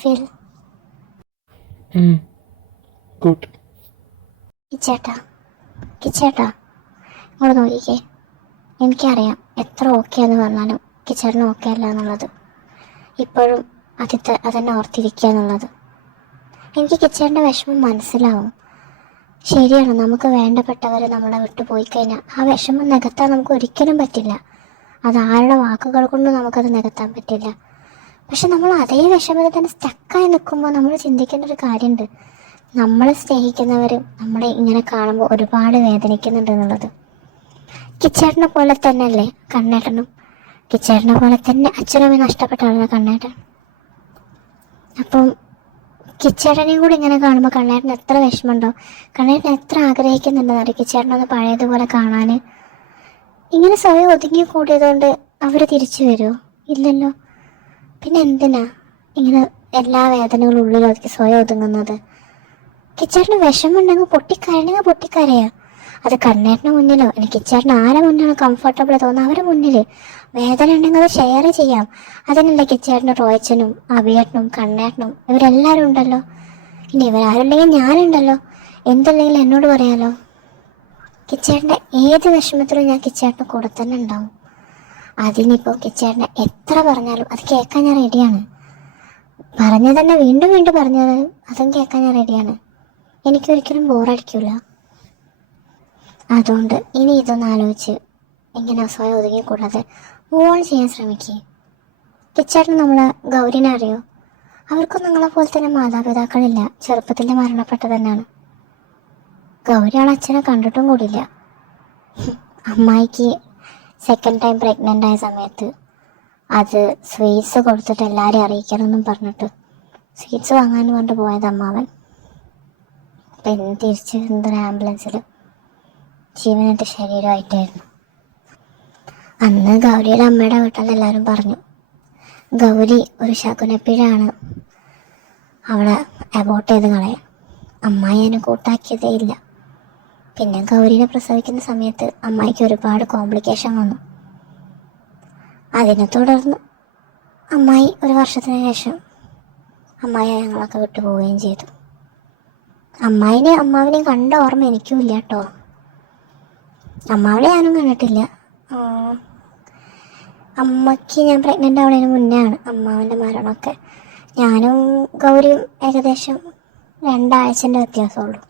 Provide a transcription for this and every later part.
feel? Good. കിച്ചേട്ടാ കിച്ചേട്ടാ ഇങ്ങോട്ട് നോക്കിക്കേ. എനിക്കറിയാം എത്ര ഓക്കെ എന്ന് പറഞ്ഞാലും കിച്ചേട്ടന് ഓക്കെ അല്ല എന്നുള്ളത്. ഇപ്പോഴും അതെന്നെ ഓർത്തിരിക്കുക എന്നുള്ളത്. എനിക്ക് കിച്ചേട്ടൻ്റെ വിഷമം മനസ്സിലാവും. ശരിയാണ്, നമുക്ക് വേണ്ടപ്പെട്ടവർ നമ്മളെ വിട്ടു പോയി കഴിഞ്ഞാൽ ആ വിഷമം നികത്താൻ നമുക്ക് ഒരിക്കലും പറ്റില്ല. അത് ആരുടെ വാക്കുകൾ കൊണ്ട് നമുക്കത് നികത്താൻ പറ്റില്ല. പക്ഷെ നമ്മൾ അതേ വിഷമത്തിൽ തന്നെ സ്റ്റക്കായി നിൽക്കുമ്പോൾ നമ്മൾ ചിന്തിക്കേണ്ട ഒരു കാര്യമുണ്ട്. നമ്മളെ സ്നേഹിക്കുന്നവർ നമ്മളെ ഇങ്ങനെ കാണുമ്പോൾ ഒരുപാട് വേദനിക്കുന്നുണ്ട് എന്നുള്ളത്. കിച്ചേട്ടനെ പോലെ തന്നെ അല്ലേ കണ്ണേട്ടനും? കിച്ചേട്ടനെ പോലെ തന്നെ അച്ഛനമ്മ നഷ്ടപ്പെട്ടാണ് കണ്ണേട്ടൻ. അപ്പം കിച്ചേട്ടനെയും കൂടി ഇങ്ങനെ കാണുമ്പോൾ കണ്ണേട്ടന് എത്ര വിഷമമുണ്ടോ, കണ്ണേട്ടൻ എത്ര ആഗ്രഹിക്കുന്നുണ്ടെന്നറിയാം കിച്ചേട്ടനൊന്ന് പഴയതുപോലെ കാണാൻ. ഇങ്ങനെ സ്വയം ഒതുങ്ങി കൂടിയതുകൊണ്ട് അവർ തിരിച്ചു വരുമോ? ഇല്ലല്ലോ. പിന്നെ എന്തിനാ ഇങ്ങനെ എല്ലാ വേദനകളും ഉള്ളിൽ ഒതുക്കി സ്വയം ഒതുങ്ങുന്നത്? കിച്ചേട്ടന് വിഷമമുണ്ടെങ്കിൽ പൊട്ടിക്കരണെങ്കിൽ പൊട്ടിക്കരയാ. അത് കണ്ണേട്ടന് മുന്നിലോ അല്ലെങ്കിൽ കിച്ചേട്ടന് ആരെ മുന്നിലാണ് കംഫർട്ടബിൾ തോന്നുന്നത് അവരുടെ മുന്നിൽ വേദന ഉണ്ടെങ്കിൽ അത് ഷെയർ ചെയ്യാം. അതിനല്ല കിച്ചേട്ടനും റോയച്ചനും അഭിയേട്ടനും കണ്ണേട്ടനും ഇവരെല്ലാവരും ഉണ്ടല്ലോ. ഇനി ഇവരാരുണ്ടെങ്കിൽ ഞാനുണ്ടല്ലോ. എന്തുണ്ടെങ്കിലും എന്നോട് പറയാലോ. കിച്ചേട്ടൻ്റെ ഏത് വിഷമത്തിലും ഞാൻ കിച്ചേട്ടന് കൂടെ തന്നെ ഉണ്ടാവും. അതിനിപ്പോൾ കിച്ചേട്ടനെ എത്ര പറഞ്ഞാലും അത് കേൾക്കാൻ ഞാൻ റെഡിയാണ്. പറഞ്ഞത് തന്നെ വീണ്ടും വീണ്ടും പറഞ്ഞത് അതും കേൾക്കാൻ ഞാൻ റെഡിയാണ്. എനിക്കൊരിക്കലും ബോറടിക്കില്ല. അതുകൊണ്ട് ഇനി ഇതൊന്ന് ആലോചിച്ച് ഇങ്ങനെ സ്വയം ഒതുങ്ങിക്കൂടാതെ മൂവ് ഓൺ ചെയ്യാൻ ശ്രമിക്കുക. കിച്ചേട്ടൻ നമ്മളെ ഗൗരിനെ അറിയോ? അവർക്കും നിങ്ങളെ പോലെ തന്നെ മാതാപിതാക്കളില്ല, ചെറുപ്പത്തിൽ മരണപ്പെട്ട തന്നെയാണ്. ഗൗരി ആൾ അച്ഛനെ കണ്ടിട്ടും കൂടിയില്ല. അമ്മായിക്ക് സെക്കൻഡ് ടൈം പ്രഗ്നൻ്റ് ആയ സമയത്ത് അത് സ്വീറ്റ്സ് കൊടുത്തിട്ട് എല്ലാവരെയും അറിയിക്കണമെന്നും പറഞ്ഞിട്ട് സ്വീറ്റ്സ് വാങ്ങാൻ കൊണ്ട് പോയത് അമ്മാവൻ. പിന്നെ തിരിച്ച് എന്തൊരു ആംബുലൻസിൽ ജീവനത്തെ ശരീരമായിട്ടായിരുന്നു. അന്ന് ഗൗരിയുടെ അമ്മയുടെ വീട്ടിൽ എല്ലാവരും പറഞ്ഞു ഗൗരി ഒരു ശകുനപ്പിഴാണ്, അവളെ അബോർട്ട് ചെയ്ത് കളയാൻ. അമ്മായി അതിനെ കൂട്ടാക്കിയതേ ഇല്ല. പിന്നെ ഗൗരിനെ പ്രസവിക്കുന്ന സമയത്ത് അമ്മായിക്ക് ഒരുപാട് കോംപ്ലിക്കേഷൻ വന്നു. അതിനെ തുടർന്ന് അമ്മായി ഒരു വർഷത്തിന് ശേഷം അമ്മായി ഞങ്ങളൊക്കെ വിട്ടുപോവുകയും ചെയ്തു. അമ്മാവിനെയും കണ്ട ഓർമ്മ എനിക്കും ഇല്ല കേട്ടോ. അമ്മാവിനെ ഞാനും കണ്ടിട്ടില്ല. അമ്മയ്ക്ക് ഞാൻ പ്രഗ്നൻ്റ് ആവുന്നതിന് മുന്നേ ആണ് അമ്മാവൻ്റെ മരണമൊക്കെ. ഞാനും ഗൗരിയും ഏകദേശം 2 ആഴ്ചൻ്റെ വ്യത്യാസമുള്ളൂ.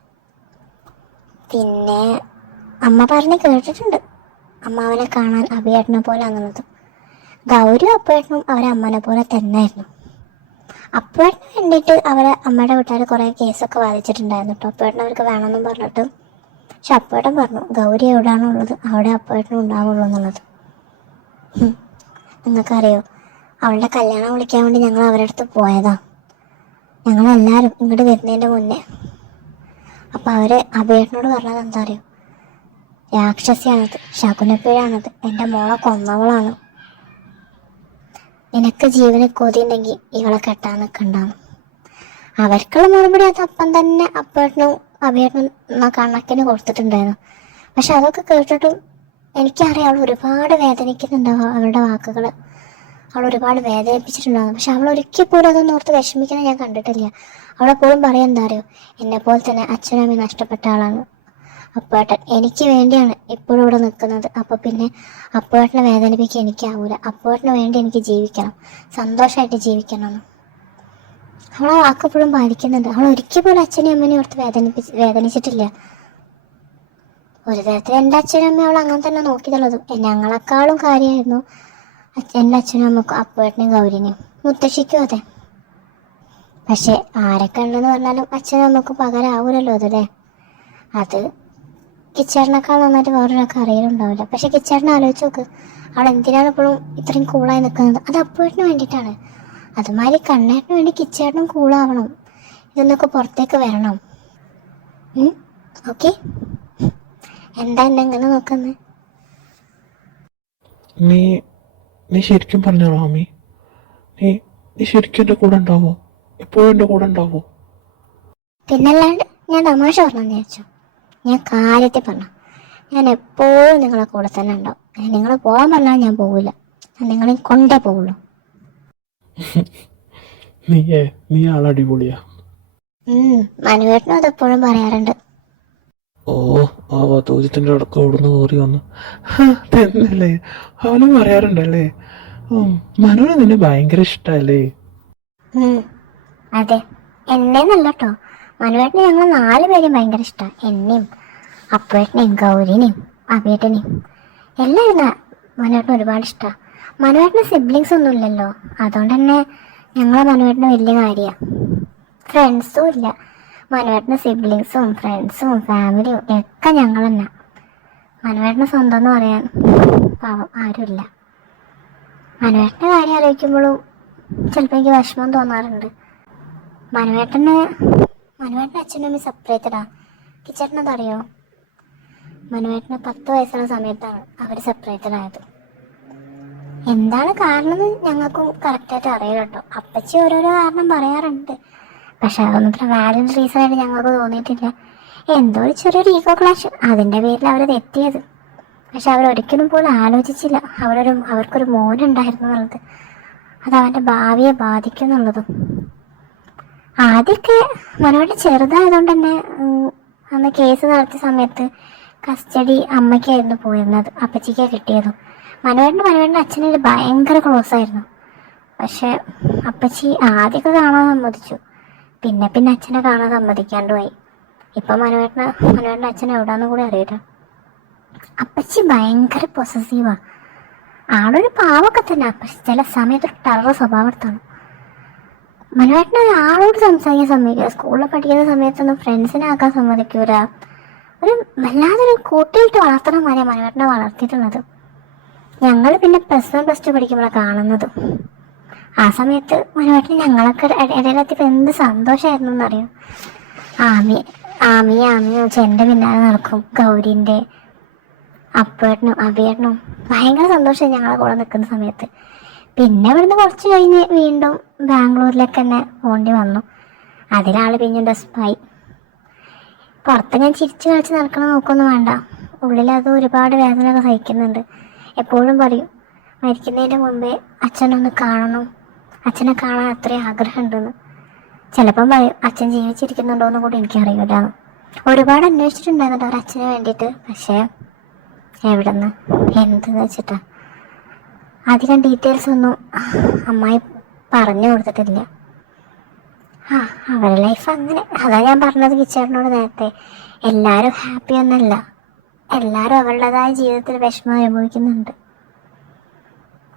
പിന്നെ അമ്മ പറഞ്ഞ് കേട്ടിട്ടുണ്ട് അമ്മാവനെ കാണാൻ അഭിയേട്ടനെ പോലെ എന്നുള്ളത്. ഗൗരിയും അപ്പേട്ടനും അവരെ അമ്മനെ പോലെ തന്നെയായിരുന്നു. അപ്പേട്ടന് വേണ്ടിയിട്ട് അവരെ അമ്മയുടെ വീട്ടുകാർ കുറേ കേസൊക്കെ വാദിച്ചിട്ടുണ്ടായിരുന്നു കേട്ടോ, അപ്പേട്ടൻ അവർക്ക് വേണമെന്നും പറഞ്ഞിട്ട്. പക്ഷെ അപ്പേട്ടൻ പറഞ്ഞു ഗൗരി എവിടെയാണോ ഉള്ളത് അവിടെ അപ്പേട്ടനും ഉണ്ടാവുള്ളൂ എന്നുള്ളത്. നിങ്ങൾക്കറിയോ, അവളുടെ കല്യാണം വിളിക്കാൻ വേണ്ടി ഞങ്ങൾ അവരുടെ അടുത്ത് പോയതാ, ഞങ്ങളെല്ലാവരും ഇങ്ങോട്ട് വരുന്നതിൻ്റെ മുന്നേ. അപ്പം അവർ അഭിയേട്ടനോട് പറഞ്ഞത് എന്താ അറിയോ, രാക്ഷസിയാണത്, ശകുനപ്പിഴാണത്, എൻ്റെ മോളെ കൊന്നവളാണ്, നിനക്ക് ജീവന് കൊതിയുണ്ടെങ്കിൽ ഇവളെ കെട്ടാൻ നിൽക്കണ്ടാന്ന്. അവർക്കുള്ള മറുപടി അത് അപ്പം തന്നെ അപ്പേട്ടനും അഭിയേട്ടനും കണക്കിന് കൊടുത്തിട്ടുണ്ടായിരുന്നു. പക്ഷെ അതൊക്കെ കേട്ടിട്ടും എനിക്കറിയാം അവൾ ഒരുപാട് വേദനിക്കുന്നുണ്ടാവും. അവളുടെ വാക്കുകൾ അവൾ ഒരുപാട് വേദനിപ്പിച്ചിട്ടുണ്ടാകും. പക്ഷെ അവൾ ഒരിക്കൽ പോലും അതൊന്നും ഓർത്ത് വിഷമിക്കുന്നത് ഞാൻ കണ്ടിട്ടില്ല. അവളെപ്പോഴും പറയാൻ എന്താ അറിയോ, എന്നെപ്പോലെ തന്നെ അച്ഛനും അമ്മയും നഷ്ടപ്പെട്ട ആളാണ് അപ്പേട്ടൻ, എനിക്ക് വേണ്ടിയാണ് ഇപ്പോഴും ഇവിടെ നിൽക്കുന്നത്. അപ്പോൾ പിന്നെ അപ്പേട്ടനെ വേദനിപ്പിക്കാൻ എനിക്കാവൂല, അപ്പേട്ടന് വേണ്ടി എനിക്ക് ജീവിക്കണം, സന്തോഷമായിട്ട് ജീവിക്കണം എന്ന് അവൾ ആ വാക്കെപ്പോഴും പാലിക്കുന്നുണ്ട്. അവൾ ഒരിക്കൽ പോലും അച്ഛനെയും അമ്മേനെയും ഓർത്ത് വേദനിച്ചിട്ടില്ല. ഒരു തരത്തിൽ എൻ്റെ അച്ഛനും അമ്മയും അവൾ അങ്ങനെ തന്നെ നോക്കിയിട്ടുള്ളത്. ഞങ്ങളെക്കാളും കാര്യമായിരുന്നു എൻ്റെ അച്ഛനും അമ്മക്കും അപ്പേട്ടനെയും ഗൗരിനെയും, മുത്തശ്ശിക്കും അതെ. പക്ഷെ ആരൊക്കെ ഉണ്ടെന്ന് പറഞ്ഞാലും അച്ഛനും അമ്മക്കും പകരാവൂലല്ലോ അതല്ലേ. അത് കിച്ചേട്ടനേക്കാൾ നന്നായിട്ട് വേറൊരാൾക്ക് അറിയലുണ്ടാവില്ല. പക്ഷെ കിച്ചേട്ടനെ ആലോചിച്ച് നോക്ക്, അവൾ എന്തിനാണ് ഇപ്പോഴും ഇത്രയും കൂളായി നിൽക്കുന്നത്? അത് അപ്പേട്ടന് വേണ്ടിയിട്ടാണ്. അതുമാതിരി കണ്ണേട്ടന് വേണ്ടി കിച്ചേട്ടനും കൂളാവണം, ഇതൊന്നൊക്കെ പുറത്തേക്ക് വരണം. ഓക്കെ, എന്താ എങ്ങനെ നോക്കുന്നത്? നീ ശരിക്കും പറഞ്ഞോ മാമി? നീ ശരിക്കും എൻ്റെ കൂടെ ഉണ്ടാവോ? എപ്പോഴും എൻ്റെ കൂടെ ഉണ്ടാവോ? പിന്നല്ലാണ്ട് ഞാൻ തമാശ പറഞ്ഞു വിചാരിച്ചു? ഞാൻ കാര്യത്തിൽ പറഞ്ഞു, ഞാൻ എപ്പോഴും നിങ്ങളെ കൂടെ തന്നെ ഉണ്ടാവും. നിങ്ങൾ പോകാൻ പറഞ്ഞാൽ ഞാൻ പോകില്ല, ഞാൻ നിങ്ങളെ കൊണ്ടേ പോകുള്ളൂ. നീ ആളടിപൊളിയാ. മനുവേട്ടനും അതെപ്പോഴും പറയാറുണ്ട്. ഓ, ആ വധൂജിത്തിന്റെ അടക്കം ഓടുന്നു കയറി വന്നു തന്നെയല്ലേ, അവനും പറയാറുണ്ടല്ലേ. മനുവിന് നിന്നെ ഭയങ്കര ഇഷ്ടല്ലേ? അതെ, എന്നേന്നല്ല കേട്ടോ, മനുവേട്ടനെ ഞങ്ങൾ 4 പേരും ഭയങ്കര ഇഷ്ടമാണ്. എന്നെയും അപ്പുവേട്ടനെയും ഗൗരിനെയും അഭിയേട്ടനെയും എല്ലാവരും മനുവേട്ടന് ഒരുപാട് ഇഷ്ടമാണ്. മനുവേട്ടന് സിബ്ലിങ്സ് ഒന്നും ഇല്ലല്ലോ, അതുകൊണ്ട് തന്നെ ഞങ്ങളെ മനുവേട്ടന് വലിയ കാര്യമാണ്. ഫ്രണ്ട്സും ഇല്ല. മനുവേട്ടന് സിബ്ലിങ്സും ഫ്രണ്ട്സും ഫാമിലിയും ഒക്കെ ഞങ്ങൾ തന്നെ. മനുവേട്ടന് സ്വന്തം എന്ന് പറയാൻ പാവം ആരുമില്ല. മനുവേട്ടൻ്റെ കാര്യം ആലോചിക്കുമ്പോഴും ചിലപ്പോൾ എനിക്ക് വിഷമം തോന്നാറുണ്ട്. മനുവേട്ടൻ്റെ അച്ഛനും അമ്മയും സെപ്പറേറ്റഡാ. കിച്ചേട്ടനത് അറിയോ? മനുവേട്ടന് 10 വയസ്സുള്ള സമയത്താണ് അവർ സെപ്പറേറ്റഡ് ആയത്. എന്താണ് കാരണം എന്ന് ഞങ്ങൾക്കും കറക്റ്റായിട്ട് അറിയില്ല കേട്ടോ. അപ്പച്ചി ഓരോരോ കാരണം പറയാറുണ്ട്, പക്ഷെ അതൊന്നും ഇത്ര വാലിഡ് റീസൺ ആയിട്ട് ഞങ്ങൾക്ക് തോന്നിയിട്ടില്ല. എന്തോ ഒരു ചെറിയൊരു ഈഗോ ക്ലാഷ്, അതിൻ്റെ പേരിൽ അവർ തെറ്റിയത്. പക്ഷെ അവരൊരിക്കലും പോലും ആലോചിച്ചില്ല അവർക്കൊരു മോനുണ്ടായിരുന്നു എന്നുള്ളത്, അത് അവൻ്റെ ഭാവിയെ ബാധിക്കും എന്നുള്ളതും. ആദ്യമൊക്കെ മനുവേട്ടൻ ചെറുതായതുകൊണ്ട് തന്നെ അന്ന് കേസ് നടത്തിയ സമയത്ത് കസ്റ്റഡി അമ്മയ്ക്കായിരുന്നു പോയിരുന്നത്, അപ്പച്ചിക്കാണ് കിട്ടിയതും. മനുവേട്ടൻ്റെ അച്ഛനൊരു ഭയങ്കര ക്ലോസ് ആയിരുന്നു. പക്ഷെ അപ്പച്ചി ആദ്യമൊക്കെ കാണാൻ സമ്മതിച്ചു, പിന്നെ അച്ഛനെ കാണാൻ സമ്മതിക്കാണ്ട് പോയി. ഇപ്പം മനുവേട്ടൻ്റെ അച്ഛൻ എവിടാന്ന് കൂടി അറിയില്ല. അപ്പച്ചി ഭയങ്കര പൊസസീവാ. ആളൊരു പാവൊക്കെ തന്നെ, പക്ഷെ ചില സമയത്തൊരു ടെറർ സ്വഭാവം എടുത്താണ്. മനുവേട്ടന് ആളോട് സംസാരിക്കാൻ സമ്മതിക്കില്ല. സ്കൂളിൽ പഠിക്കുന്ന സമയത്തൊന്നും ഫ്രണ്ട്സിനെ ആക്കാൻ സമ്മതിക്കൂല. ഒരു വല്ലാതൊരു കൂട്ടിയിട്ട് വളർത്തണ മാതിരിയാണ് മനുവേട്ടനെ വളർത്തിയിട്ടുള്ളത്. ഞങ്ങൾ പിന്നെ +1 +2 പഠിക്കുമ്പോഴാണ് കാണുന്നത്. ആ സമയത്ത് മനുവേട്ടന് ഞങ്ങളൊക്കെ ഇടയിലെത്തിയപ്പോൾ എന്ത് സന്തോഷമായിരുന്നു എന്നറിയും. ആമിയും വെച്ച് എൻ്റെ പിന്നാലെ നടക്കും. ഗൗരിൻ്റെ അപ്പേട്ടനും അഭിയേട്ടനും ഭയങ്കര സന്തോഷമായി ഞങ്ങളെ കൂടെ നിൽക്കുന്ന സമയത്ത്. പിന്നെ ഇവിടുന്ന് കുറച്ച് കഴിഞ്ഞ് വീണ്ടും ബാംഗ്ലൂരിലേക്ക് തന്നെ പോകേണ്ടി വന്നു. അതിലാൾ പിന്നെ ഡെസ്പായി. പുറത്ത് ഞാൻ ചിരിച്ചു കളിച്ച് നടക്കണം നോക്കൊന്നും വേണ്ട, ഉള്ളിലത് ഒരുപാട് വേദനയൊക്കെ സഹിക്കുന്നുണ്ട്. എപ്പോഴും പറയും മരിക്കുന്നതിൻ്റെ മുമ്പേ അച്ഛനൊന്ന് കാണണം, അച്ഛനെ കാണാൻ അത്രയും ആഗ്രഹമുണ്ടെന്ന്. ചിലപ്പം പറയും അച്ഛൻ ജീവിച്ചിരിക്കുന്നുണ്ടോയെന്ന് കൂടി എനിക്കറിയില്ല. ഒരുപാട് അന്വേഷിച്ചിട്ടുണ്ടായിരുന്നു അവർ അച്ഛന് വേണ്ടിയിട്ട്, പക്ഷേ എവിടെന്ന് എന്തെന്ന് വെച്ചിട്ടാ അധികം ഡീറ്റെയിൽസ് ഒന്നും അമ്മായി പറഞ്ഞു കൊടുത്തിട്ടില്ല. അവരുടെ ലൈഫ് അങ്ങനെ. അതാ ഞാൻ പറഞ്ഞത് കിച്ചേട്ടനോട് നേരത്തെ, എല്ലാവരും ഹാപ്പി ഒന്നല്ല, എല്ലാവരും അവരുടേതായ ജീവിതത്തിൽ വിഷമം അനുഭവിക്കുന്നുണ്ട്.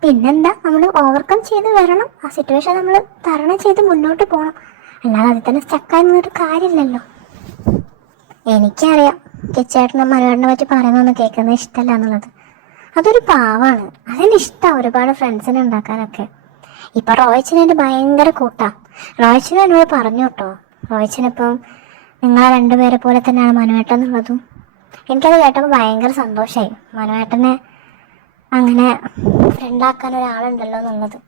പിന്നെന്താ, നമ്മൾ ഓവർകം ചെയ്ത് വരണം. ആ സിറ്റുവേഷൻ നമ്മൾ തരണം ചെയ്ത് മുന്നോട്ട് പോകണം, അല്ലാതെ അതിൽ തന്നെ സ്റ്റക്കായി നിന്നൊരു കാര്യമില്ലല്ലോ. എനിക്കറിയാം കിച്ചേട്ടനെ മനുവേട്ടനെ പറ്റി പറയുന്നൊന്നും കേൾക്കുന്നത് ഇഷ്ടമല്ല എന്നുള്ളത്. അതൊരു പാവാണ്, അതിനിഷ്ടമാണ് ഒരുപാട് ഫ്രണ്ട്സിനെ ഉണ്ടാക്കാനൊക്കെ. ഇപ്പം റോയിച്ചനെ ഭയങ്കര കൂട്ടാ. റോയിച്ചനും എന്നോട് പറഞ്ഞു കേട്ടോ, റോയിച്ചനിപ്പം നിങ്ങളെ 2 പേരെ പോലെ തന്നെയാണ് മനുവേട്ടൻ എന്നുള്ളതും. എനിക്കത് കേട്ടപ്പോൾ ഭയങ്കര സന്തോഷമായി, മനുവേട്ടനെ അങ്ങനെ ഫ്രണ്ടാക്കാൻ ഒരാളുണ്ടല്ലോ എന്നുള്ളത്.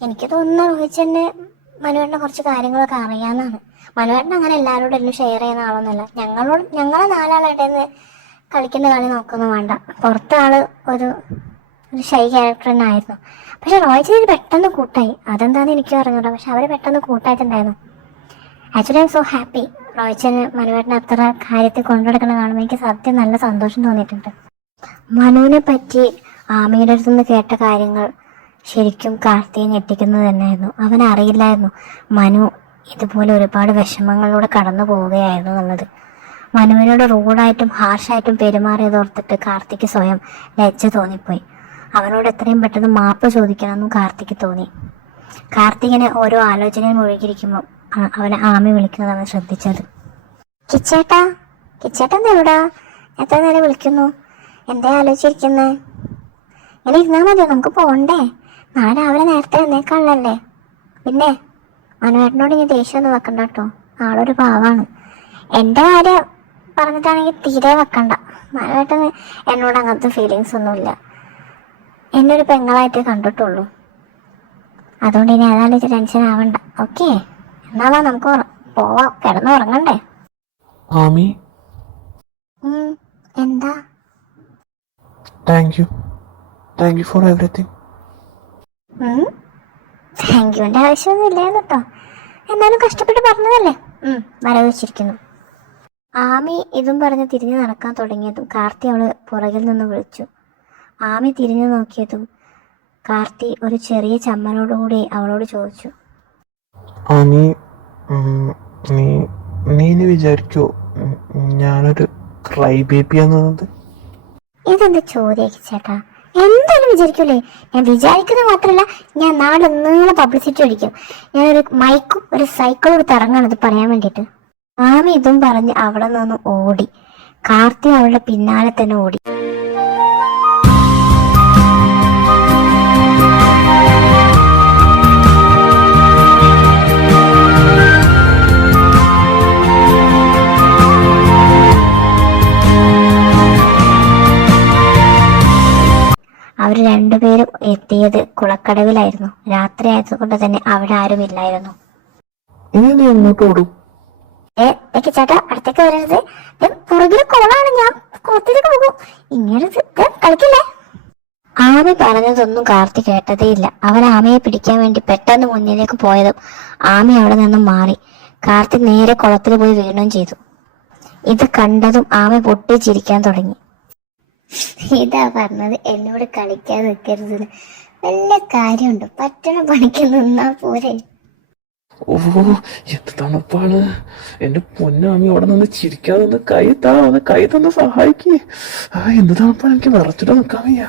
എനിക്ക് തോന്നുന്ന റോഹിച്ചന് മനുവേട്ടനെ കുറച്ച് കാര്യങ്ങളൊക്കെ അറിയാമെന്നാണ്. മനുവേട്ടൻ അങ്ങനെ എല്ലാവരോടും എല്ലാം ഷെയർ ചെയ്യുന്ന ആളൊന്നുമല്ല. ഞങ്ങളെ 4 ആളുടെ കളിക്കുന്ന കളി നോക്കൊന്നും വേണ്ട. പുറത്തെ ആള് ഒരു ഷൈ ക്യാരക്ടർ തന്നെ ആയിരുന്നു. പക്ഷെ റോയിച്ചന് പെട്ടെന്ന് കൂട്ടായി, അതെന്താണെന്ന് എനിക്കും അറിഞ്ഞൂടാ, പക്ഷെ അവർ പെട്ടെന്ന് കൂട്ടായിട്ടുണ്ടായിരുന്നു. Actually I am so happy. റോയിച്ചന് മനുവേട്ടനെ അത്ര കാര്യത്തിൽ കൊണ്ടുനടക്കുന്ന കാണുമ്പോൾ എനിക്ക് സത്യം നല്ല സന്തോഷം തോന്നിയിട്ടുണ്ട്. മനുവിനെ പറ്റി ആമിയുടെ അടുത്ത് നിന്ന് കേട്ട കാര്യങ്ങൾ ശരിക്കും കാർത്തിയെ ഞെട്ടിക്കുന്നത് തന്നെയായിരുന്നു. അവനറിയില്ലായിരുന്നു മനു ഇതുപോലെ ഒരുപാട് വിഷമങ്ങളിലൂടെ കടന്നു പോവുകയായിരുന്നു എന്നുള്ളത്. മനുവിനോട് റൂഡായിട്ടും ഹാർഷായിട്ടും പെരുമാറിയതോർത്തിട്ട് കാർത്തിക്ക് സ്വയം ലജ്ജ തോന്നിപ്പോയി. അവനോട് എത്രയും പെട്ടെന്ന് മാപ്പ് ചോദിക്കണമെന്നും കാർത്തിക്ക് തോന്നി. കാർത്തികിനെ ഓരോ ആലോചനയിൽ മുഴുകിയിരിക്കുമ്പോൾ അവനെ ആമി വിളിക്കുന്നത് അവൻ ശ്രദ്ധിച്ചത്. കിച്ചേട്ടാ എന്താ എവിടാ? എത്ര നേരം വിളിക്കുന്നു? എന്താ ആലോചിച്ചിരിക്കുന്നേ? ഇങ്ങനെ ഇരുന്നാൽ മതിയോ? നമുക്ക് പോകണ്ടേ? നാളെ രാവിലെ നേരത്തെ എഴുന്നേക്കാളല്ലേ. പിന്നെ മനുവേട്ടനോട് ഇനി ദേഷ്യമൊന്നും വെക്കണ്ട കേട്ടോ, ആളൊരു പാവാണ്. എൻ്റെ കാര്യം പറഞ്ഞിട്ടാണെങ്കിൽ തീരെ വെക്കണ്ട. മനുവേട്ടന് എന്നോട് അങ്ങനത്തെ ഫീലിങ്സ് ഒന്നുമില്ല, എന്നെ ഒരു പെങ്ങളായിട്ട് കണ്ടിട്ടുള്ളൂ. അതുകൊണ്ട് ഇനി ഏതായാലും ടെൻഷൻ ആവണ്ട. ഓക്കെ, എന്നാ നമുക്ക് പോവാം, കിടന്നുറങ്ങണ്ടേ? ആമി, എന്താ? Thank you for everything. Thank യുവിൻ്റെ ആവശ്യമൊന്നും ഇല്ലായിരുന്നു കേട്ടോ. എന്നാലും കഷ്ടപ്പെട്ട് പറഞ്ഞതല്ലേ. വരവച്ചിരിക്കുന്നു. ആമി ഇതും പറഞ്ഞ് തിരിഞ്ഞു നടക്കാൻ തുടങ്ങിയതും കാർത്തി അവള് പുറകിൽ നിന്ന് വിളിച്ചു. ആമി തിരിഞ്ഞു നോക്കിയതും കാർത്തി ഒരു ചെറിയ ചമ്മലോടുകൂടി അവളോട് ചോദിച്ചു, ആമി, നീ നീ വിചാരിക്കോ ഞാനൊരു ക്രൈ ബേബിയാന്നത്? ഇതെന്ത് ചോദ്യം ചേട്ടാ? എന്തായാലും വിചാരിക്കൂലേ? ഞാൻ വിചാരിക്കുന്നത് മാത്രമല്ല, ഞാൻ നാളെ നീളം പബ്ലിസിറ്റി അടിക്കും. ഞാനൊരു മൈക്കും ഒരു സൈക്കിളും എടുത്ത് ഇറങ്ങാണ് ഇത് പറയാൻ വേണ്ടിയിട്ട്. ആമി ഇതും പറഞ്ഞ് അവിടെ നിന്ന് ഓടി. കാർത്തി അവളുടെ പിന്നാലെ തന്നെ ഓടി. അവർ രണ്ടുപേരും എത്തിയത് കുളക്കടവിലായിരുന്നു. രാത്രി ആയതുകൊണ്ട് തന്നെ അവിടെ ആരും ഇല്ലായിരുന്നു. ഇനി നീ എങ്ങോട്ട് ഓടും? ചേട്ടാ, അടുത്തേക്ക് വരരുത്. പുറകില് കുളമാണ്, ഞാൻ കുളത്തിലേക്ക് പോകും. ഇങ്ങനെ കളിക്കില്ലേ? ആമി പറഞ്ഞതൊന്നും കാർത്തി കേട്ടതേയില്ല. അവൻ ആമയെ പിടിക്കാൻ വേണ്ടി പെട്ടെന്ന് മുന്നിലേക്ക് പോയതും ആമി അവിടെ നിന്നും മാറി. കാർത്തി നേരെ കുളത്തിൽ പോയി വീഴുകയും ചെയ്തു. ഇത് കണ്ടതും ആമി പൊട്ടിച്ചിരിക്കാൻ തുടങ്ങി. ഇതാ പറഞ്ഞത്, എന്നോട് കളിക്കാൻ നിൽക്കരുത്. വല്ല കാര്യമുണ്ട്? പറ്റണ പണിക്ക് നിന്നാ പോരെ. ഓ, എന്ത് തണുപ്പാണ് എന്റെ പൊന്നാമി. അവിടെ നിന്ന് ചിരിക്കാതെ ഒന്ന് കൈ തന്ന് സഹായിക്കേ. എന്ത് തണുപ്പാണ്, എനിക്ക് വിറച്ചിട്ട് നിൽക്കാൻ വയ്യ.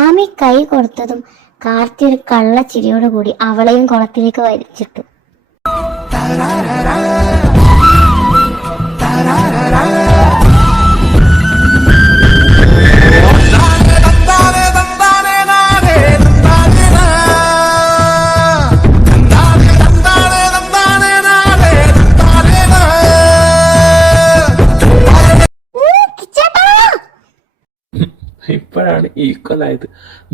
ആമി കൈ കൊടുത്തതും കാർത്തി ഒരു കള്ളച്ചിരിയോട് കൂടി അവളെയും കുളത്തിലേക്ക് വലിച്ചിട്ടു. ഇപ്പോഴാണ് ഈക്വലായത്.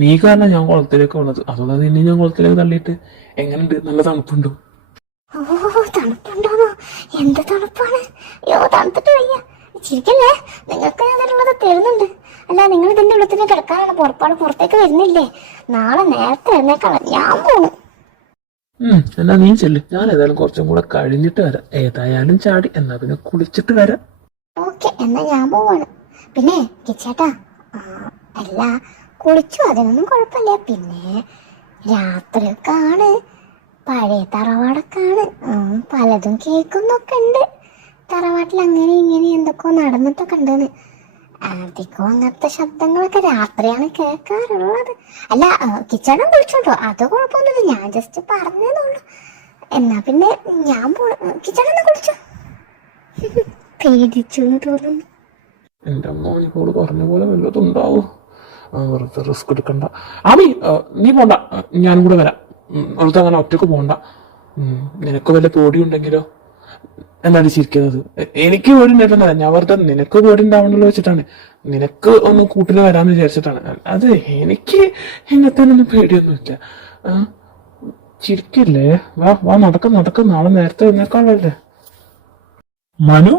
നീ കാരണം ഞാൻ കുളത്തിലേക്ക് വന്നത്. അതുകൊണ്ട് നിന്നെ ഞാൻ കുളത്തിലേക്ക് തള്ളിയിട്ട് എങ്ങനെയുണ്ട്? നല്ല തണുപ്പുണ്ടോ? ഓ, തണുപ്പുണ്ടോന്നോ? എന്ത് തണുപ്പാണ്! അയ്യോ, തണുത്തിട്ട് വയ്യ. ചിരിക്കല്ലേ, നിങ്ങൾക്ക് ഞാൻ തരുന്നത് തരുന്നുണ്ട്. അല്ല, നിങ്ങൾ ഇതിന്റെ ഉള്ളത്തിന് കിടക്കാനാണ് പുറപ്പാട്. പുറത്തേക്ക് വരുന്നില്ലേ? നാളെ നേരത്തെ എഴുന്നേക്കണം, ഞാൻ പോണു. എന്നാ നീ ചെല്ല്, ഞാൻ ഏതായാലും കുറച്ചും കൂടെ കഴിഞ്ഞിട്ട് വരാം. ഏതായാലും ചാടി, എന്നാ പിന്നെ കുളിച്ചിട്ട് വരാം. ഓക്കെ, എന്നാ ഞാൻ പോവാണ്. പിന്നെ കിച്ചേട്ടാ, അല്ല, കുളിച്ചു, അതിനൊന്നും കുഴപ്പമില്ല. പിന്നെ രാത്രിയൊക്കെ ആണ്, പഴയ തറവാടൊക്കെ ആണ്, പലതും കേൾക്കുന്നൊക്കെ ഉണ്ട്. തറവാട്ടിൽ അങ്ങനെ ഇങ്ങനെ എന്തൊക്കെയോ നടന്നിട്ടൊക്കെ ഉണ്ടെന്ന്. അധികം അങ്ങനത്തെ ശബ്ദങ്ങളൊക്കെ രാത്രിയാണ് കേൾക്കാറുള്ളത്. അല്ല, കിച്ചണും കുളിച്ചോട്ടോ, അത് കുഴപ്പമൊന്നുമില്ല. ഞാൻ ജസ്റ്റ് പറഞ്ഞതുള്ളൂ. എന്നാ പിന്നെ ഞാൻ കിച്ചണൊന്ന് കുളിച്ചോ. പേടിച്ചു തോന്നുന്നു. എന്റെ അമ്മ ഇപ്പോൾ പറഞ്ഞ പോലെ വല്ലതും ഉണ്ടാവും. വെറുതെ റിസ്ക് എടുക്കണ്ട. ആമി, നീ പോണ്ട, ഞാനും കൂടെ വരാം. വെറുതെ അങ്ങനെ ഒറ്റക്ക് പോണ്ട. നിനക്ക് വല്ല പേടി ഉണ്ടെങ്കിലോ? എന്നാണ് ചിരിക്കുന്നത്? എനിക്ക് പേടി ഉണ്ടായിട്ടല്ല, ഞാൻ വെറുതെ നിനക്ക് പേടി ഉണ്ടാവണല്ലോ വെച്ചിട്ടാണ്. നിനക്ക് ഒന്ന് കൂട്ടിന് വരാന്ന് വിചാരിച്ചിട്ടാണ്. അത് എനിക്ക് എന്നെത്താനൊന്നും പേടിയൊന്നുമില്ല. ചിരിക്കില്ലേ? വാ നടക്ക. നാളെ നേരത്തെ എഴുന്നേക്കാളല്ലേ. മനു,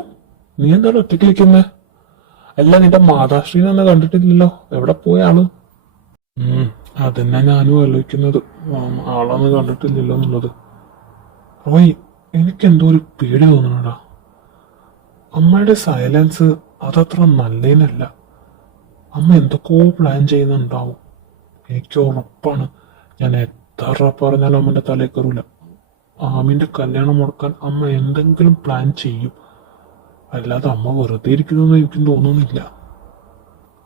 നീ എന്താണ് ഒറ്റയ്ക്ക് ഇരിക്കുന്നേ? അല്ല, നിന്റെ മാതാശ്രീനെ ഒന്ന് കണ്ടിട്ടില്ലല്ലോ. എവിടെ പോയ ആള്? അതന്നെ ഞാനും ആലോചിക്കുന്നത്, ആളൊന്ന് കണ്ടിട്ടില്ലല്ലോ എന്നുള്ളത്. റോയ്, എനിക്കെന്തോ ഒരു പേടി തോന്നണടാ. അമ്മയുടെ സൈലൻസ് അതത്ര നല്ലതിനല്ല. അമ്മ എന്തൊക്കെയോ പ്ലാൻ ചെയ്യുന്നുണ്ടാവും. എനിക്ക് ഉറപ്പാണ്. ഞാൻ എത്ര പറഞ്ഞാലും അമ്മന്റെ തലയിൽ കയറൂല. ആമിന്റെ കല്യാണം മുടക്കാൻ അമ്മ എന്തെങ്കിലും പ്ലാൻ ചെയ്യും. അല്ലാതെ അമ്മ വെറുതെ ഇരിക്കുന്നൊന്നും എനിക്കും തോന്നുന്നില്ല.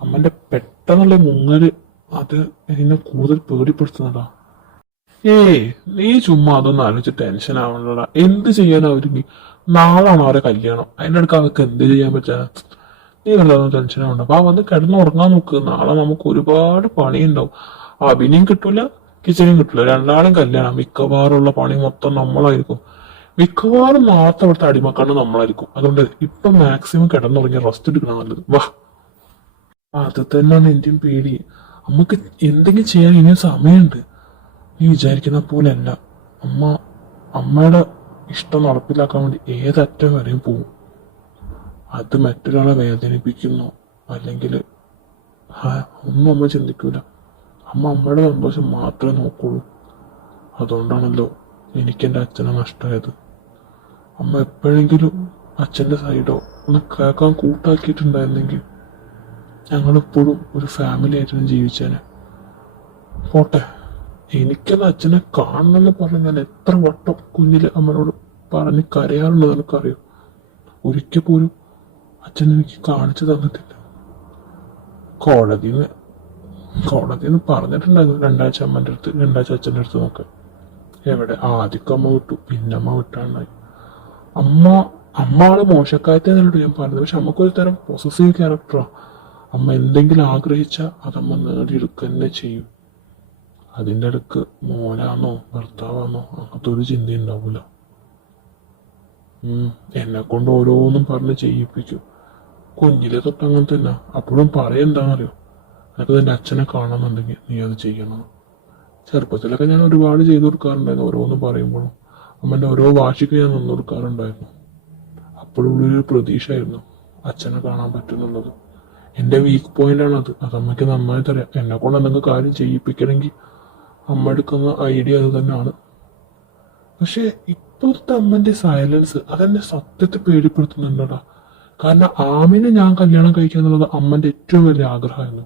അമ്മന്റെ പെട്ടെന്നുള്ള മുങ്ങല് അത് എന്നെ കൂടുതൽ പേടിപ്പെടുത്തുന്നതാ. നീ ചുമ്മാ അതൊന്നും ആലോചിച്ച് ടെൻഷൻ ആവണടാ. എന്ത് ചെയ്യാനാ അവർക്ക്? നാളാണ് അവരെ കല്യാണം. അതിൻ്റെ അടുക്ക് അവർക്ക് എന്ത് ചെയ്യാൻ പറ്റാ? നീ വല്ലതൊന്നും ടെൻഷൻ ആവണ്ട. അപ്പൊ വന്ന് കിടന്നുറങ്ങാൻ നോക്ക്. നാളെ നമുക്ക് ഒരുപാട് പണിയുണ്ടാവും. അഭിനയം കിട്ടൂല, കിച്ചനും കിട്ടൂല. രണ്ടാളും കല്യാണം. മിക്കവാറുള്ള പണി മൊത്തം നമ്മളായിരിക്കും. മിക്കവാറും നാളത്തെ അവിടുത്തെ അടിമക്കാണ് നമ്മളായിരിക്കും. അതുകൊണ്ട് ഇപ്പൊ മാക്സിമം കിടന്നുറങ്ങി റെസ്റ്റ് എടുക്കണം നല്ലത്. വാ. അത് തന്നെയാണ് എന്റെയും പേടി. നമുക്ക് എന്തെങ്കിലും ചെയ്യാൻ ഇനിയും സമയമുണ്ട്. നീ വിചാരിക്കുന്ന പോലെ അല്ല. അമ്മയുടെ ഇഷ്ടം നടപ്പിലാക്കാൻ വേണ്ടി ഏതറ്റം വരെയും പോവും. അത് മറ്റൊരാളെ വേദനിപ്പിക്കുന്നു അല്ലെങ്കിൽ ഒന്നും അമ്മ ചിന്തിക്കൂല. അമ്മയുടെ സന്തോഷം മാത്രമേ നോക്കുള്ളൂ. അതുകൊണ്ടാണല്ലോ എനിക്കെൻ്റെ അച്ഛനെ നഷ്ടമായത്. അമ്മ എപ്പോഴെങ്കിലും അച്ഛൻ്റെ സൈഡോ ഒന്ന് കേൾക്കാൻ കൂട്ടാക്കിയിട്ടുണ്ടായിരുന്നെങ്കിൽ ഞങ്ങളെപ്പോഴും ഒരു ഫാമിലി ആയിട്ടാണ് ജീവിച്ചേനെ. പോട്ടെ, എനിക്കെന്ന് അച്ഛനെ കാണണമെന്ന് പറഞ്ഞ് ഞാൻ എത്ര വട്ടം കുഞ്ഞിൽ അമ്മനോട് പറഞ്ഞ് കരയാറുണ്ട് നിനക്കറിയോ. ഒരിക്കൽ പോലും അച്ഛൻ എനിക്ക് കാണിച്ചു തന്നിട്ടില്ല. കോടതിന്ന് പറഞ്ഞിട്ടുണ്ടായിരുന്നു 2 ആഴ്ച അമ്മൻ്റെ അടുത്ത് 2 ആഴ്ച അച്ഛൻ്റെ അടുത്ത് നോക്കാൻ. എവിടെ, ആദ്യമൊക്കെ അമ്മ വിട്ടു, പിന്നെ അമ്മ വിട്ടാണ്ടായി. അമ്മ ആള് മോശക്കാരത്തെന്നോട് ഞാൻ പറഞ്ഞത്. പക്ഷെ അമ്മക്കൊരു തരം പൊസസീവ് ക്യാരക്ടറാണ്. അമ്മ എന്തെങ്കിലും ആഗ്രഹിച്ചാൽ അതമ്മ നേടിയെടുക്കുക തന്നെ ചെയ്യും. അതിൻ്റെ ഇടക്ക് മോനാന്നോ ഭർത്താവാന്നോ അങ്ങനത്തെ ഒരു ചിന്ത ഉണ്ടാവില്ല. എന്നെ കൊണ്ട് ഓരോന്നും പറഞ്ഞ് ചെയ്യിപ്പിക്കും. കുഞ്ഞിലെ തൊട്ട് അങ്ങനെ തന്നെ. അപ്പോഴും പറയെന്താണെന്നറിയോ, എനിക്ക് നിന്റെ അച്ഛനെ കാണണമെന്നുണ്ടെങ്കിൽ നീ അത് ചെയ്യണം. ചെറുപ്പത്തിലൊക്കെ ഞാൻ ഒരുപാട് ചെയ്തു കൊടുക്കാറുണ്ടായിരുന്നു. ഓരോന്നും പറയുമ്പോഴും അമ്മൻ്റെ ഓരോ വാശിക്ക് ഞാൻ നിന്ന് കൊടുക്കാറുണ്ടായിരുന്നു. അപ്പോഴും ഒരു പ്രതീക്ഷയായിരുന്നു അച്ഛനെ കാണാൻ പറ്റുന്നുള്ളത്. എൻ്റെ വീക്ക് പോയിന്റാണ് അത്. അതമ്മയ്ക്ക് നന്നായിട്ട് അറിയാം. എന്നെ കൊണ്ട് എന്തെങ്കിലും കാര്യം ചെയ്യിപ്പിക്കണമെങ്കിൽ അമ്മ എടുക്കുന്ന ഐഡിയ അത് തന്നെയാണ്. പക്ഷെ ഇപ്പോഴത്തെ അമ്മൻ്റെ സൈലൻസ് അതെന്നെ സത്യത്തെ പേടിപ്പെടുത്തുന്നുണ്ടടാ. കാരണം ആമിനെ ഞാൻ കല്യാണം കഴിക്കുക എന്നുള്ളത് അമ്മൻ്റെ ഏറ്റവും വലിയ ആഗ്രഹമായിരുന്നു.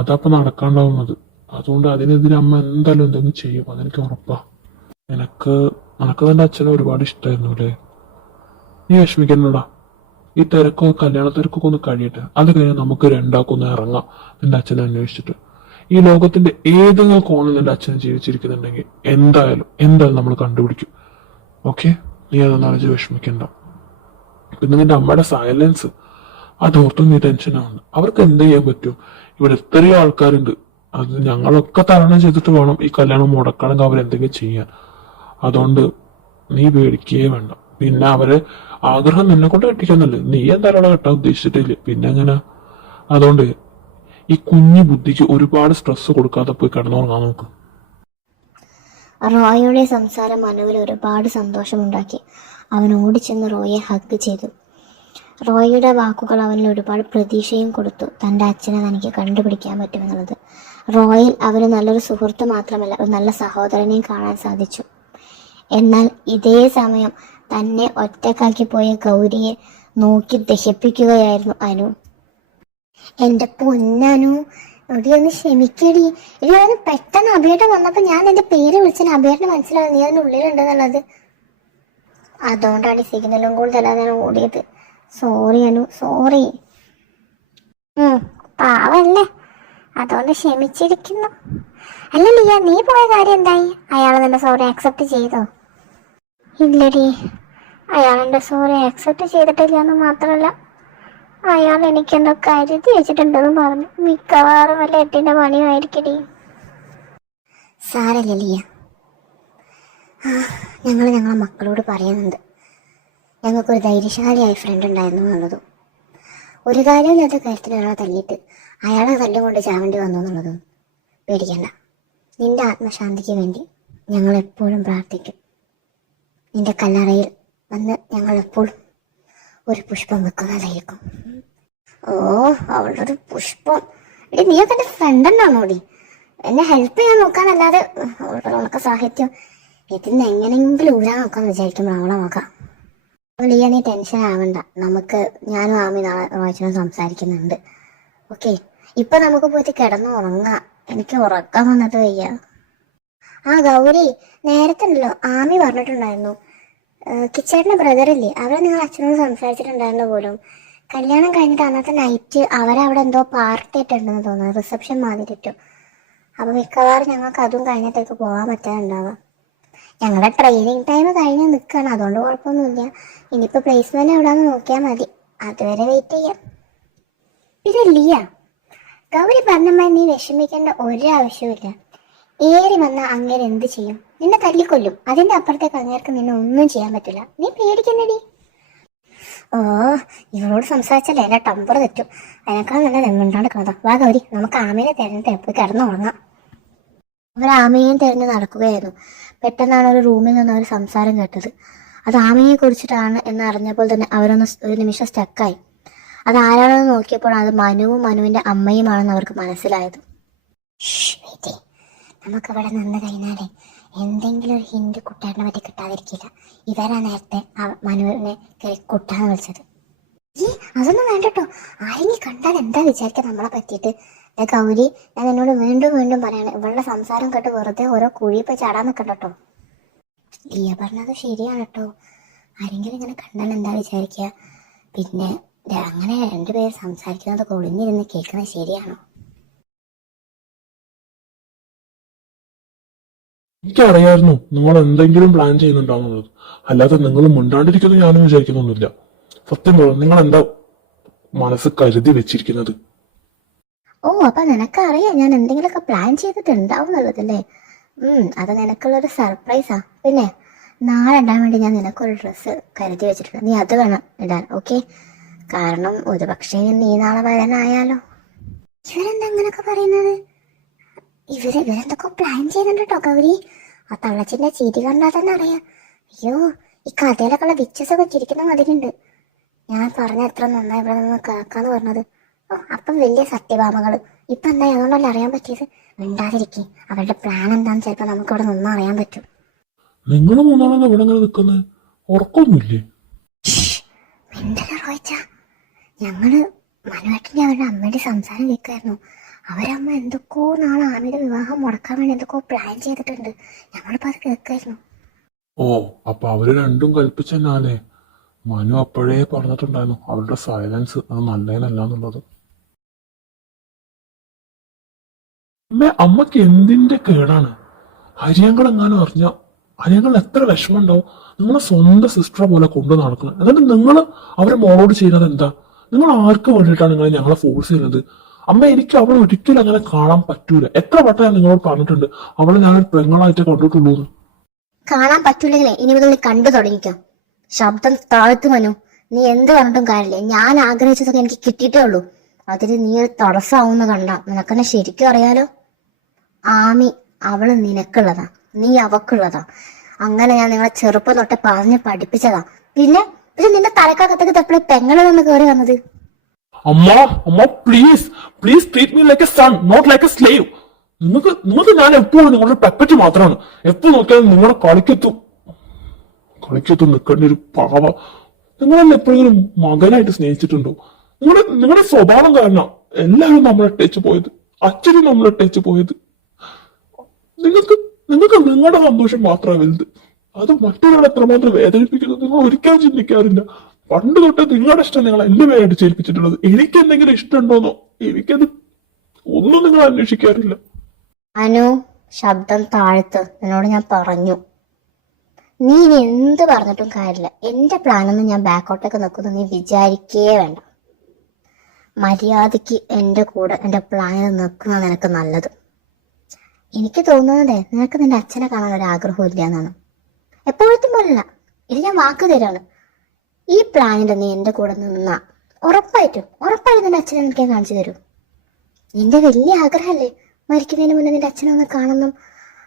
അതപ്പം നടക്കാണ്ടാവുന്നത്. അതുകൊണ്ട് അതിനെതിരെ അമ്മ എന്തായാലും എന്തെങ്കിലും ചെയ്യും, അതെനിക്ക് ഉറപ്പാ. നിനക്ക് നിന്റെ അച്ഛനെ ഒരുപാട് ഇഷ്ടമായിരുന്നു അല്ലേ? നീ വിഷമിക്കണ്ടടാ. ഈ കല്യാണ തിരക്കൊക്കെ ഒന്ന് കഴിയട്ടെ. അത് കഴിഞ്ഞാൽ നമുക്ക് രണ്ടാക്കൊന്ന് ഇറങ്ങാം നിന്റെ അച്ഛനെ അന്വേഷിച്ചിട്ട്. ഈ ലോകത്തിന്റെ ഏതെങ്കിലും കോണിൽ നിന്റെ അച്ഛൻ ജീവിച്ചിരിക്കുന്നുണ്ടെങ്കിൽ എന്തായാലും നമ്മൾ കണ്ടുപിടിക്കും. ഓക്കെ, നീ അതൊന്നാലോചിച്ച് വിഷമിക്കണ്ട. പിന്നെ നിന്റെ അമ്മയുടെ സൈലൻസ് അതോർത്തും നീ ടെൻഷനാണ്. അവർക്ക് എന്ത് ചെയ്യാൻ പറ്റും? ഇവിടെ എത്രയോ ആൾക്കാരുണ്ട്. അത് ഞങ്ങളൊക്കെ തരണം ചെയ്തിട്ട് വേണം ഈ കല്യാണം മുടക്കണമെങ്കിൽ അവരെന്തെങ്കിലും ചെയ്യാൻ. അതുകൊണ്ട് നീ പേടിക്കുകയേ വേണ്ട. പിന്നെ അവരെ ആഗ്രഹം നിന്നെ കൊണ്ട് കെട്ടിക്കാന്നല്ലേ, നീ എന്തായാലും അവിടെ കെട്ടാൻ ഉദ്ദേശിച്ചിട്ടില്ല. പിന്നെ എങ്ങനെ? അതുകൊണ്ട് ഈ കുഞ്ഞു ബുദ്ധിക്ക് ഒരുപാട് സ്ട്രെസ് കൊടുക്കാതെ പോയി കിടന്നുറങ്ങാൻ നോക്കും. റോയയുടെ സംസാരം മനുവിൽ ഒരുപാട് സന്തോഷമുണ്ടാക്കി. അവൻ ഓടിച്ചെന്ന് റോയെ ഹഗ് ചെയ്തു. റോയിയുടെ വാക്കുകൾ അവനിൽ ഒരുപാട് പ്രതീക്ഷയും കൊടുത്തു. തൻ്റെ അച്ഛനെ തനിക്ക് കണ്ടുപിടിക്കാൻ പറ്റുമെന്നുള്ളത്. റോയിൽ അവന് നല്ലൊരു സുഹൃത്ത് മാത്രമല്ല, ഒരു നല്ല സഹോദരനെയും കാണാൻ സാധിച്ചു. എന്നാൽ ഇതേ സമയം തന്നെ ഒറ്റക്കാക്കി പോയ ഗൗരിയെ നോക്കി ദഹിപ്പിക്കുകയായിരുന്നു അനു. എൻ്റെ പൊന്നനു, എടി ഒന്ന് ക്ഷമിക്കടി. എടി അവന് പെട്ടെന്ന് അഭിയേട്ടൻ വന്നപ്പോൾ ഞാൻ എൻ്റെ പേര് വിളിച്ചാൽ അഭിയേട്ടന് മനസ്സിലാവും നീ അതിനുള്ളിലുണ്ടെന്നുള്ളത്. അതുകൊണ്ടാണ് ഈ സിഗ്നലും കൂടുതലാണ് ഞാൻ ഓടിയത്. Sorry Anu, sorry. പാവല്ലേ, അതുകൊണ്ട് ക്ഷമിച്ചിരിക്കുന്നു. അല്ല ലിയ, നീ പോയ കാര്യം എന്തായി? അയാൾ നിന്റെ സോറി ആക്സെപ്റ്റ് ചെയ്തോ? ഇല്ലടി, അയാൾ എൻ്റെ സോറി ആക്സെപ്റ്റ് ചെയ്തിട്ടില്ല എന്ന് മാത്രമല്ല അയാൾ എനിക്കെന്തോ കരുതി വെച്ചിട്ടുണ്ടെന്ന് പറഞ്ഞു. മിക്കവാറും വല്ല 8ന്റെ പണിയുമായിരിക്കടി. സാരല്ല ലിയ, ഞങ്ങളെ മക്കളോട് പറയുന്നുണ്ട് ഞങ്ങൾക്കൊരു ധൈര്യശാലിയായ ഫ്രണ്ട് ഉണ്ടായിരുന്നു എന്നുള്ളതും. ഒരു കാര്യമില്ലാത്ത കാര്യത്തിൽ ഒരാളെ തല്ലിയിട്ട് അയാളെ തല്ലുകൊണ്ട് ചാവേണ്ടി വന്നു എന്നുള്ളതും പേടിക്കണ്ട. നിന്റെ ആത്മശാന്തിക്ക് വേണ്ടി ഞങ്ങളെപ്പോഴും പ്രാർത്ഥിക്കും. നിന്റെ കല്ലറയിൽ വന്ന് ഞങ്ങളെപ്പോഴും ഒരു പുഷ്പം വെക്കുന്നതായിരിക്കും. ഓ, അവളുടെ ഒരു പുഷ്പം. എടി നീയൊക്കെ എൻ്റെ ഫ്രണ്ട് എന്നാണോടി? എന്നെ ഹെൽപ്പ് ചെയ്യാൻ നോക്കാന്നല്ലാതെ അവളുടെ ഉണക്ക സാഹിത്യം ഇതിന്ന് എങ്ങനെയെങ്കിലും ഊരാൻ നോക്കാന്ന് വിചാരിക്കുമ്പോൾ അവളെ നോക്കാം. ലിയ, നീ ടെൻഷൻ ആവണ്ട. ഞാനും ആമി നാളെ റോയിച്ചനും സംസാരിക്കുന്നുണ്ട്. ഓക്കെ, ഇപ്പൊ നമുക്ക് പോയിട്ട് കിടന്നു ഉറങ്ങാം. എനിക്ക് ഉറക്കം വന്നിട്ട് വയ്യ. ഗൗരി, നേരത്തെ ഉണ്ടല്ലോ ആമി പറഞ്ഞിട്ടുണ്ടായിരുന്നു, കിച്ചേട്ടൻ്റെ ബ്രദറില്ലേ, അവരെ നിങ്ങൾ അച്ഛനോട് സംസാരിച്ചിട്ടുണ്ടായിരുന്നു പോലും. കല്യാണം കഴിഞ്ഞിട്ട് അന്നത്തെ നൈറ്റ് അവരവിടെ എന്തോ പാർട്ടി ഇട്ടുണ്ടെന്ന് തോന്നുന്നു, റിസപ്ഷൻ മാതിരിട്ടു. അപ്പൊ മിക്കവാറും ഞങ്ങൾക്ക് അതും കഴിഞ്ഞിട്ടേക്ക് പോകാൻ പറ്റാനുണ്ടാവാം. ഞങ്ങളുടെ ട്രെയിനിങ് ടൈം കഴിഞ്ഞ് നിൽക്കുകയാണ്, അതുകൊണ്ട് കുഴപ്പമൊന്നുമില്ല. ഇനിയിപ്പോൾ പ്ലേസ്മെന്റ് എവിടെയാണെന്ന് നോക്കിയാൽ മതി. അതുവരെ വെയിറ്റ് ചെയ്യാം. പിന്നെ ലിയ, ഗൗരി പറഞ്ഞമായി നീ വിഷമിക്കേണ്ട ഒരാവശ്യമില്ല. ഏറി വന്നാൽ അങ്ങനെ എന്ത് ചെയ്യും? നിന്നെ തല്ലിക്കൊല്ലും. അതിന്റെ അപ്പുറത്തേക്ക് അങ്ങേർക്ക് നിന്നെ ഒന്നും ചെയ്യാൻ പറ്റില്ല. നീ പേടിക്കുന്നടി. ഓ, ഇവളോട് സംസാരിച്ചല്ലേ എന്നെ ടമ്പർ തെറ്റും. അതിനേക്കാൾ നല്ല നെമ്മുണ്ടാണ് കഥ. വാ ഗൗരി, നമുക്ക് ആമയെ തിരഞ്ഞിട്ട് പോയി കിടന്നുറങ്ങാം. അവർ ആമയെയും തിരഞ്ഞ് നടക്കുകയായിരുന്നു. പെട്ടെന്നാണ് ഒരു റൂമിൽ നിന്ന് അവർ സംസാരം കേട്ടത്. അത് ആമയെ കുറിച്ചിട്ടാണ് എന്ന് അറിഞ്ഞപ്പോൾ തന്നെ ഒരു നിമിഷം സ്റ്റക്കായി. അത് ആരാണെന്ന് നോക്കിയപ്പോൾ അത് മനുവും മനുവിന്റെ അമ്മയുമാണെന്ന് അവർക്ക് മനസ്സിലായത്. നമുക്കവിടെ നിന്ന് കഴിഞ്ഞാലേ എന്തെങ്കിലും ഒരു ഹിന്റ് കുട്ടേട്ടനെ പറ്റി കിട്ടാതിരിക്കില്ല. ഇവരാ നേരത്തെ മനുവിനെ കുട്ടാന്ന് വിളിച്ചത്. ഈ അതൊന്നും വേണ്ട കേട്ടോ. ആരെങ്കിലും കണ്ടാൽ എന്താ വിചാരിക്കുക നമ്മളെ പറ്റിയിട്ട്? ഗൗരി, ഞാൻ എന്നോട് വീണ്ടും വീണ്ടും പറയാണ്, ഇവളുടെ സംസാരം കേട്ട് വെറുതെ ഓരോ കുഴി പോയി ചാടാൻ നിൽക്കണ്ട കേട്ടോ. ലിയ പറഞ്ഞത് ശരിയാണ് കേട്ടോ. ആരെങ്കിലും ഇങ്ങനെ കണ്ടാൽ എന്താ വിചാരിക്കുക? പിന്നെ അങ്ങനെ രണ്ടുപേര് സംസാരിക്കുന്നത് ഒളിഞ്ഞിരുന്ന് കേൾക്കുന്നത് ശരിയാണോ? എനിക്കറിയായിരുന്നു നിങ്ങൾ എന്തെങ്കിലും പ്ലാൻ ചെയ്യുന്നുണ്ടാവുന്നത്. അല്ലാതെ നിങ്ങൾ മിണ്ടാണ്ടിരിക്കുന്നത് ഞാനും വിചാരിക്കുന്നൊന്നുമില്ല. സത്യം പറഞ്ഞു, നിങ്ങൾ എന്താ മനസ്സ് കരുതി വെച്ചിരിക്കുന്നത്? ഓ, അപ്പൊ നിനക്കറിയാം ഞാൻ എന്തെങ്കിലുമൊക്കെ പ്ലാൻ ചെയ്തിട്ടുണ്ടാവും എന്നുള്ളതല്ലേ? അത് നിനക്കുള്ളൊരു സർപ്രൈസാ. പിന്നെ നാളെ ഇടാൻ വേണ്ടി ഞാൻ നിനക്കൊരു ഡ്രസ്സ് കരുതി വെച്ചിട്ടുണ്ട്. നീ അത് വേണം ഇടാൻ, ഓക്കെ? കാരണം ഒരു പക്ഷേ നീ നാളെ വരാനായാലോ. ഇവരെന്താ അങ്ങനൊക്കെ പറയുന്നത്? ഇവരെന്തൊക്കെ പ്ലാൻ ചെയ്യുന്നുണ്ട് കേട്ടോ ഗൗരി. ആ തള്ളച്ചിന്റെ ചിരി കണ്ടാൽ തന്നെ അറിയാം. അയ്യോ, ഈ കഥയിലൊക്കെ ഉള്ള വിച്ചസ് ഒക്കെ ചിരിക്കുന്ന മതിലുണ്ട്. ഞാൻ പറഞ്ഞ എത്ര നന്നായി ഇവിടെ നിന്ന് കേൾക്കാന്ന് പറഞ്ഞത്. ഓ, അപ്പം വലിയ സത്യഭാമകള്. ഇപ്പൊ എന്താ അതുകൊണ്ടല്ല അറിയാൻ പറ്റിയത്? മിണ്ടാതിരിക്കേ. അവരുടെ പ്ലാൻ എന്താന്ന് ചിലപ്പോ നമുക്ക് ഇവിടെ നിന്ന് അറിയാൻ പറ്റും. നിങ്ങൾ മൂന്നാളെന്ന് ഇവിടെ ഇങ്ങനെ നിൽക്കുന്നത്? ഉറക്കൊന്നുമില്ലേ? മിണ്ടല റോയിച്ച. ഞങ്ങള് മനുവേട്ടന്റെ അവരുടെ അമ്മയുടെ സംസാരം കേൾക്കായിരുന്നു. അവരമ്മ എന്തൊക്കെയോ നാളെ ആമിയുടെ വിവാഹം മുടക്കാൻ വേണ്ടി എന്തൊക്കെയോ പ്ലാൻ ചെയ്തിട്ടുണ്ട്. ഞങ്ങളിപ്പോ അത് കേൾക്കായിരുന്നു. ഓ, അപ്പൊ അവര് രണ്ടും കൽപ്പിച്ചെന്നാലേ. മനു അപ്പോഴേ പറഞ്ഞിട്ടുണ്ടായിരുന്നു അവരുടെ സൈലൻസ് അത് നല്ലതിനല്ല എന്നുള്ളത്. അമ്മക്ക് എന്തിന്റെ കേടാണ്? ഹരിയങ്കൾ എങ്ങാനും അറിഞ്ഞ ഹരിയങ്കൾ എത്ര വിഷമം ഉണ്ടാവും. നിങ്ങളെ സ്വന്തം സിസ്റ്ററെ പോലെ കൊണ്ടു നടക്കണം. എന്നിട്ട് നിങ്ങൾ അവരെ മോളോട് ചെയ്യുന്നത് എന്താ? നിങ്ങൾ ആർക്ക് വേണ്ടിയിട്ടാണ് നിങ്ങൾ ഞങ്ങളെ ഫോഴ്സ് ചെയ്യുന്നത്? അമ്മ, എനിക്ക് അവളെ ഒരിക്കലും അങ്ങനെ കാണാൻ പറ്റൂല. എത്ര വട്ടം ഞാൻ നിങ്ങളോട് പറഞ്ഞിട്ടുണ്ട് അവളെ ഞാനൊരു പെങ്ങളായിട്ട് കണ്ടിട്ടുള്ളൂ. കാണാൻ പറ്റൂലെങ്കിലേ ഇനി മുതൽ കണ്ടു തുടങ്ങിക്കാം. ശബ്ദം താഴ്ത്തു മനു. നീ എന്ത് പറഞ്ഞിട്ടും കാര്യമില്ല. ഞാൻ ആഗ്രഹിച്ചതൊക്കെ എനിക്ക് കിട്ടിയിട്ടേ ഉള്ളൂ. അതിന് നീ ഒരു തടസ്സമാവുന്ന കണ്ട നിനക്കെന്നെ ശരിക്കും അറിയാലോ. ആമി അവള് നിനക്കുള്ളതാ, നീ അവക്കുള്ളതാ. അങ്ങനെ ഞാൻ നിങ്ങളെ ചെറുപ്പം തൊട്ട് പറഞ്ഞ് പഠിപ്പിച്ചതാ. പിന്നെ നിന്റെ തലക്കകത്തേക്ക് എപ്പോഴും പെങ്ങളെ നിന്ന് കയറി വന്നത്? അമ്മ please please treat me like a son, not like a slave. നിങ്ങൾക്ക് ഞാൻ എപ്പോഴും നിങ്ങളുടെ പെപ്പറ്റി മാത്രമാണ്. എപ്പോ നോക്കിയാലും നിങ്ങളെ കളിക്കെത്തും നിൽക്കേണ്ട ഒരു പാവ. നിങ്ങളെല്ലാം എപ്പോഴെങ്കിലും മകനായിട്ട് സ്നേഹിച്ചിട്ടുണ്ടോ? നിങ്ങളുടെ സ്വഭാവം കാരണം എല്ലാവരും നമ്മളെ ടച്ച് പോയത്. അച്ഛനും നമ്മളെ ടച്ച് പോയത്. നിങ്ങൾക്ക് നിങ്ങളുടെ സന്തോഷം മാത്രമേ വലുത്. അത് മറ്റൊരാളെ എത്രമാത്രം വേദനിപ്പിക്കുന്നത് നിങ്ങൾ ഒരിക്കലും ചിന്തിക്കാറില്ല. പണ്ട് തൊട്ട് നിങ്ങളുടെ ഇഷ്ടം നിങ്ങൾ എന്റെ പേരെ അടിച്ചേൽപ്പിച്ചിട്ടുള്ളത്. എനിക്ക് എന്തെങ്കിലും ഇഷ്ടമുണ്ടോന്നോ എനിക്കത് ഒന്നും നിങ്ങൾ അന്വേഷിക്കാറില്ല. അനു, ശബ്ദം താഴ്ത്ത്. എന്നോട് ഞാൻ പറഞ്ഞു. നീ ഇനി എന്ത് പറഞ്ഞിട്ടും കാര്യമില്ല. എന്റെ പ്ലാനൊന്നും ഞാൻ ബാക്കോട്ടേക്ക് നിൽക്കുന്നു നീ വിചാരിക്കേ വേണ്ട. മര്യാദയ്ക്ക് എന്റെ കൂടെ എന്റെ പ്ലാനിൽ നിൽക്കുന്ന നിനക്ക് നല്ലത്. എനിക്ക് തോന്നുന്നതേ നിനക്ക് നിന്റെ അച്ഛനെ കാണാൻ ഒരു ആഗ്രഹവും ഇല്ല എന്നാണ്. എപ്പോഴത്തും പോലല്ല. ഇത് ഞാൻ വാക്ക് തരാണ്. ഈ പ്ലാനിൽ നീ എന്റെ കൂടെ നിന്നാ ഉറപ്പായിട്ടും നിന്റെ അച്ഛനെ എനിക്ക് കാണിച്ചു തരൂ. നിന്റെ വലിയ ആഗ്രഹമല്ലേ മരിക്കുന്നതിന് മുന്നേ നിന്റെ അച്ഛനൊന്ന് കാണണം,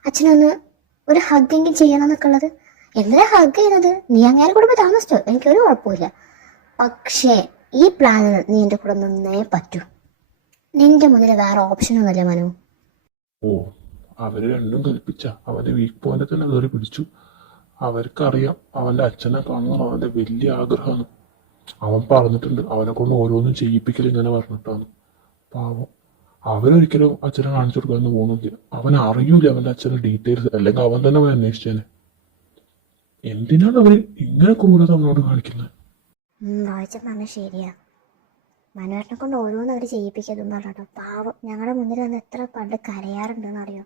അച്ഛനൊന്ന് ഒരു ഹഗ്ഗെങ്കിലും ചെയ്യണം എന്നൊക്കെ ഉള്ളത്. എന്തിനാ ഹഗ് ചെയ്യുന്നത്? നീ അങ്ങനെ കൂടെ താമസിച്ചോ, എനിക്കൊരു കുഴപ്പമില്ല. പക്ഷേ ഈ പ്ലാനിൽ നീ എന്റെ കൂടെ നിന്നേ പറ്റൂ. നിന്റെ മുന്നിൽ വേറെ ഓപ്ഷനൊന്നുമില്ല മനു. ഓ, അവര് രണ്ടും കൽപ്പിച്ച അവന്റെ വീക്ക് പോയിന്റ് തന്നെ കയറി പിടിച്ചു. അവർക്കറിയാം അവന്റെ അച്ഛനെ കാണുന്നത് അവന്റെ വലിയ ആഗ്രഹമാണ്. അവൻ പറഞ്ഞിട്ടുണ്ട് അവനെ കൊണ്ട് ഓരോന്നും ചെയ്യിപ്പിക്കൽ ഇങ്ങനെ പറഞ്ഞിട്ടാണ്. പാവം, അവനൊരിക്കലും അച്ഛനെ കാണിച്ചു കൊടുക്കാന്ന് പോകുന്നില്ല. അവൻ അറിയൂല അവന്റെ അച്ഛന്റെ ഡീറ്റെയിൽസ്. അല്ലെങ്കിൽ അവൻ തന്നെ അവൻ അന്വേഷിച്ചേനെ. എന്തിനാണ് അവര് ഇങ്ങനെ ക്രൂരത അവനോട് കാണിക്കുന്നത്? പറഞ്ഞ ശരിയാ. മനുവേട്ടനെ കൊണ്ട് ഓരോന്നും അവർ ചെയ്യിപ്പിക്കതെന്ന് പറഞ്ഞോ. പാവം, ഞങ്ങളുടെ മുന്നിൽ വന്ന് എത്ര പണ്ട് കരയാറുണ്ടെന്ന് അറിയോ.